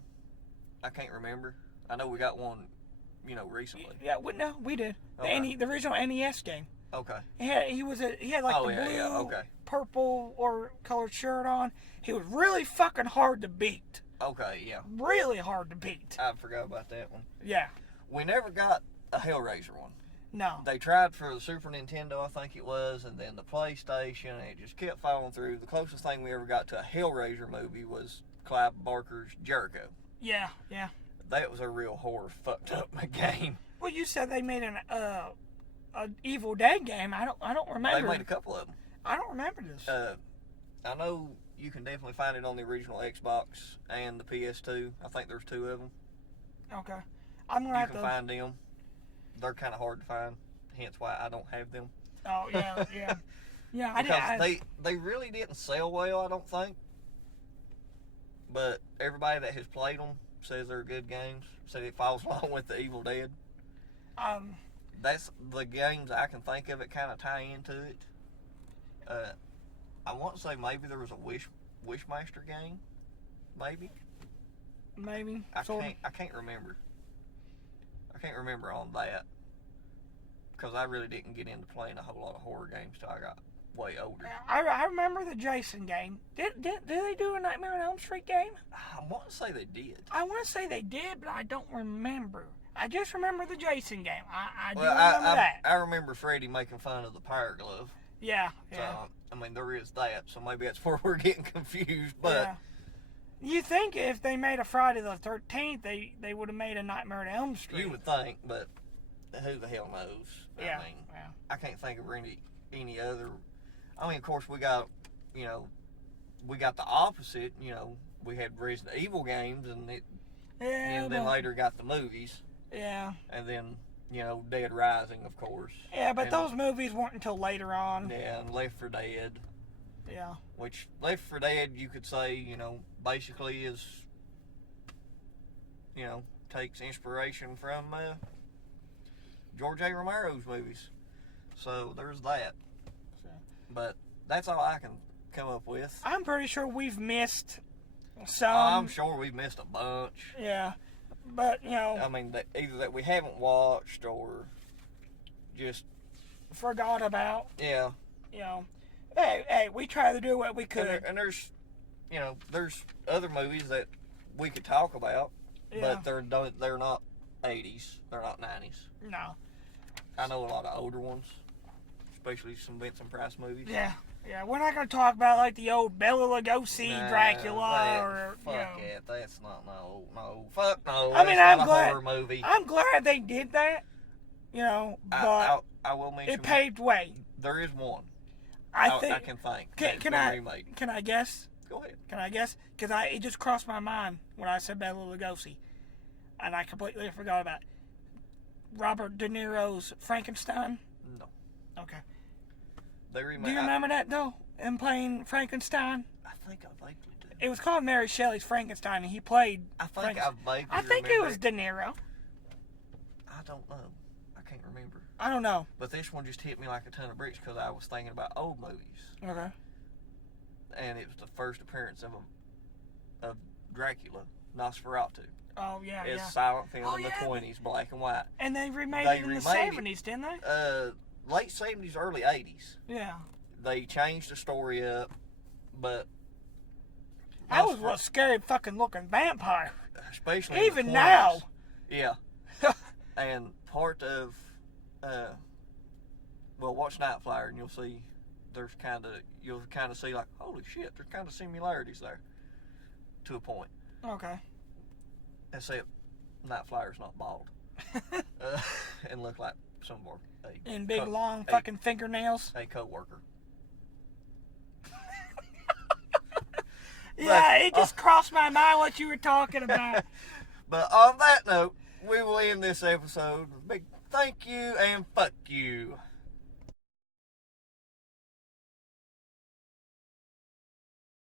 I can't remember. I know we got one, recently. Yeah, no, we did. Okay. The original NES game. Okay. He had like the blue, purple or colored shirt on. He was really fucking hard to beat. Okay, yeah. Really hard to beat. I forgot about that one. Yeah. We never got a Hellraiser one. No. They tried for the Super Nintendo, I think it was, and then the PlayStation, and it just kept falling through. The closest thing we ever got to a Hellraiser movie was Clive Barker's Jericho. Yeah. That was a real horror fucked up game. Well, you said they made an Evil Dead game. I don't remember. They made a couple of them. I don't remember this. I know you can definitely find it on the original Xbox and the PS2. I think there's 2 of them. Okay. I'm gonna have to find them. They're kind of hard to find, hence why I don't have them. Oh yeah. Because they really didn't sell well, I don't think. But everybody that has played them says they're good games. Said it falls along with the Evil Dead. That's the games I can think of that kind of tie into it. I want to say maybe there was a Wishmaster game, maybe. I can't remember. I can't remember on that because I really didn't get into playing a whole lot of horror games till I got way older. I remember the Jason game. Did they do a Nightmare on Elm Street game? I want to say they did. I want to say they did, but I don't remember. I just remember the Jason game. I do remember that. I remember Freddy making fun of the Power Glove. Yeah. So, I mean, there is that, so maybe that's where we're getting confused, but... Yeah. You think if they made a Friday the 13th, they would have made a Nightmare on Elm Street. You would think, but who the hell knows? Yeah. I mean, I can't think of any other... I mean, of course, we got the opposite, we had Resident Evil games, and then later got the movies. Yeah. And then, Dead Rising, of course. Yeah, but those movies weren't until later on. Yeah, and Left 4 Dead. Yeah. Which, Left 4 Dead, you could say, basically is, takes inspiration from George A. Romero's movies. So, there's that. But that's all I can come up with. I'm pretty sure we've missed some. I'm sure we've missed a bunch. Yeah. But, I mean, either that we haven't watched or just... forgot about. Yeah. Hey, we try to do what we could. And there's, there's other movies that we could talk about, but they're not 80s. They're not 90s. No. I know a lot of older ones, especially some Vincent Price movies. Yeah. We're not going to talk about like the old Bela Lugosi Dracula that's not fuck no. I mean, that's not a horror movie. I'm glad they did that. But I will mention it paved way. There is one. I can think. Can I guess? Go ahead. Can I guess? Because it just crossed my mind when I said Bela Lugosi, and I completely forgot about Robert De Niro's Frankenstein. No. Okay. They remade. Do you remember that though? Him playing Frankenstein. I think I vaguely do. It was called Mary Shelley's Frankenstein, and he played. I think I vaguely. I think it was De Niro. I don't know. I can't remember. I don't know. But this one just hit me like a ton of bricks because I was thinking about old movies. Okay. And it was the first appearance of Dracula, Nosferatu. Oh yeah, It's yeah. a silent film Oh, in the yeah. 20s, black and white. And they remade They it in the remade it. 70s, didn't they? Late 70s, early 80s. Yeah. They changed the story up, but That was a scary fucking looking vampire. especially in Even the 20s. now. Yeah. And part of well, watch Night Flyer and you'll see you'll kind of see like, holy shit, there's kind of similarities there to a point. Okay. Except Night Flyer's not bald and look like some of our And big long fucking fingernails. a co-worker. Yeah, it just crossed my mind what you were talking about. But on that note, we will end this episode with a big thank you and fuck you.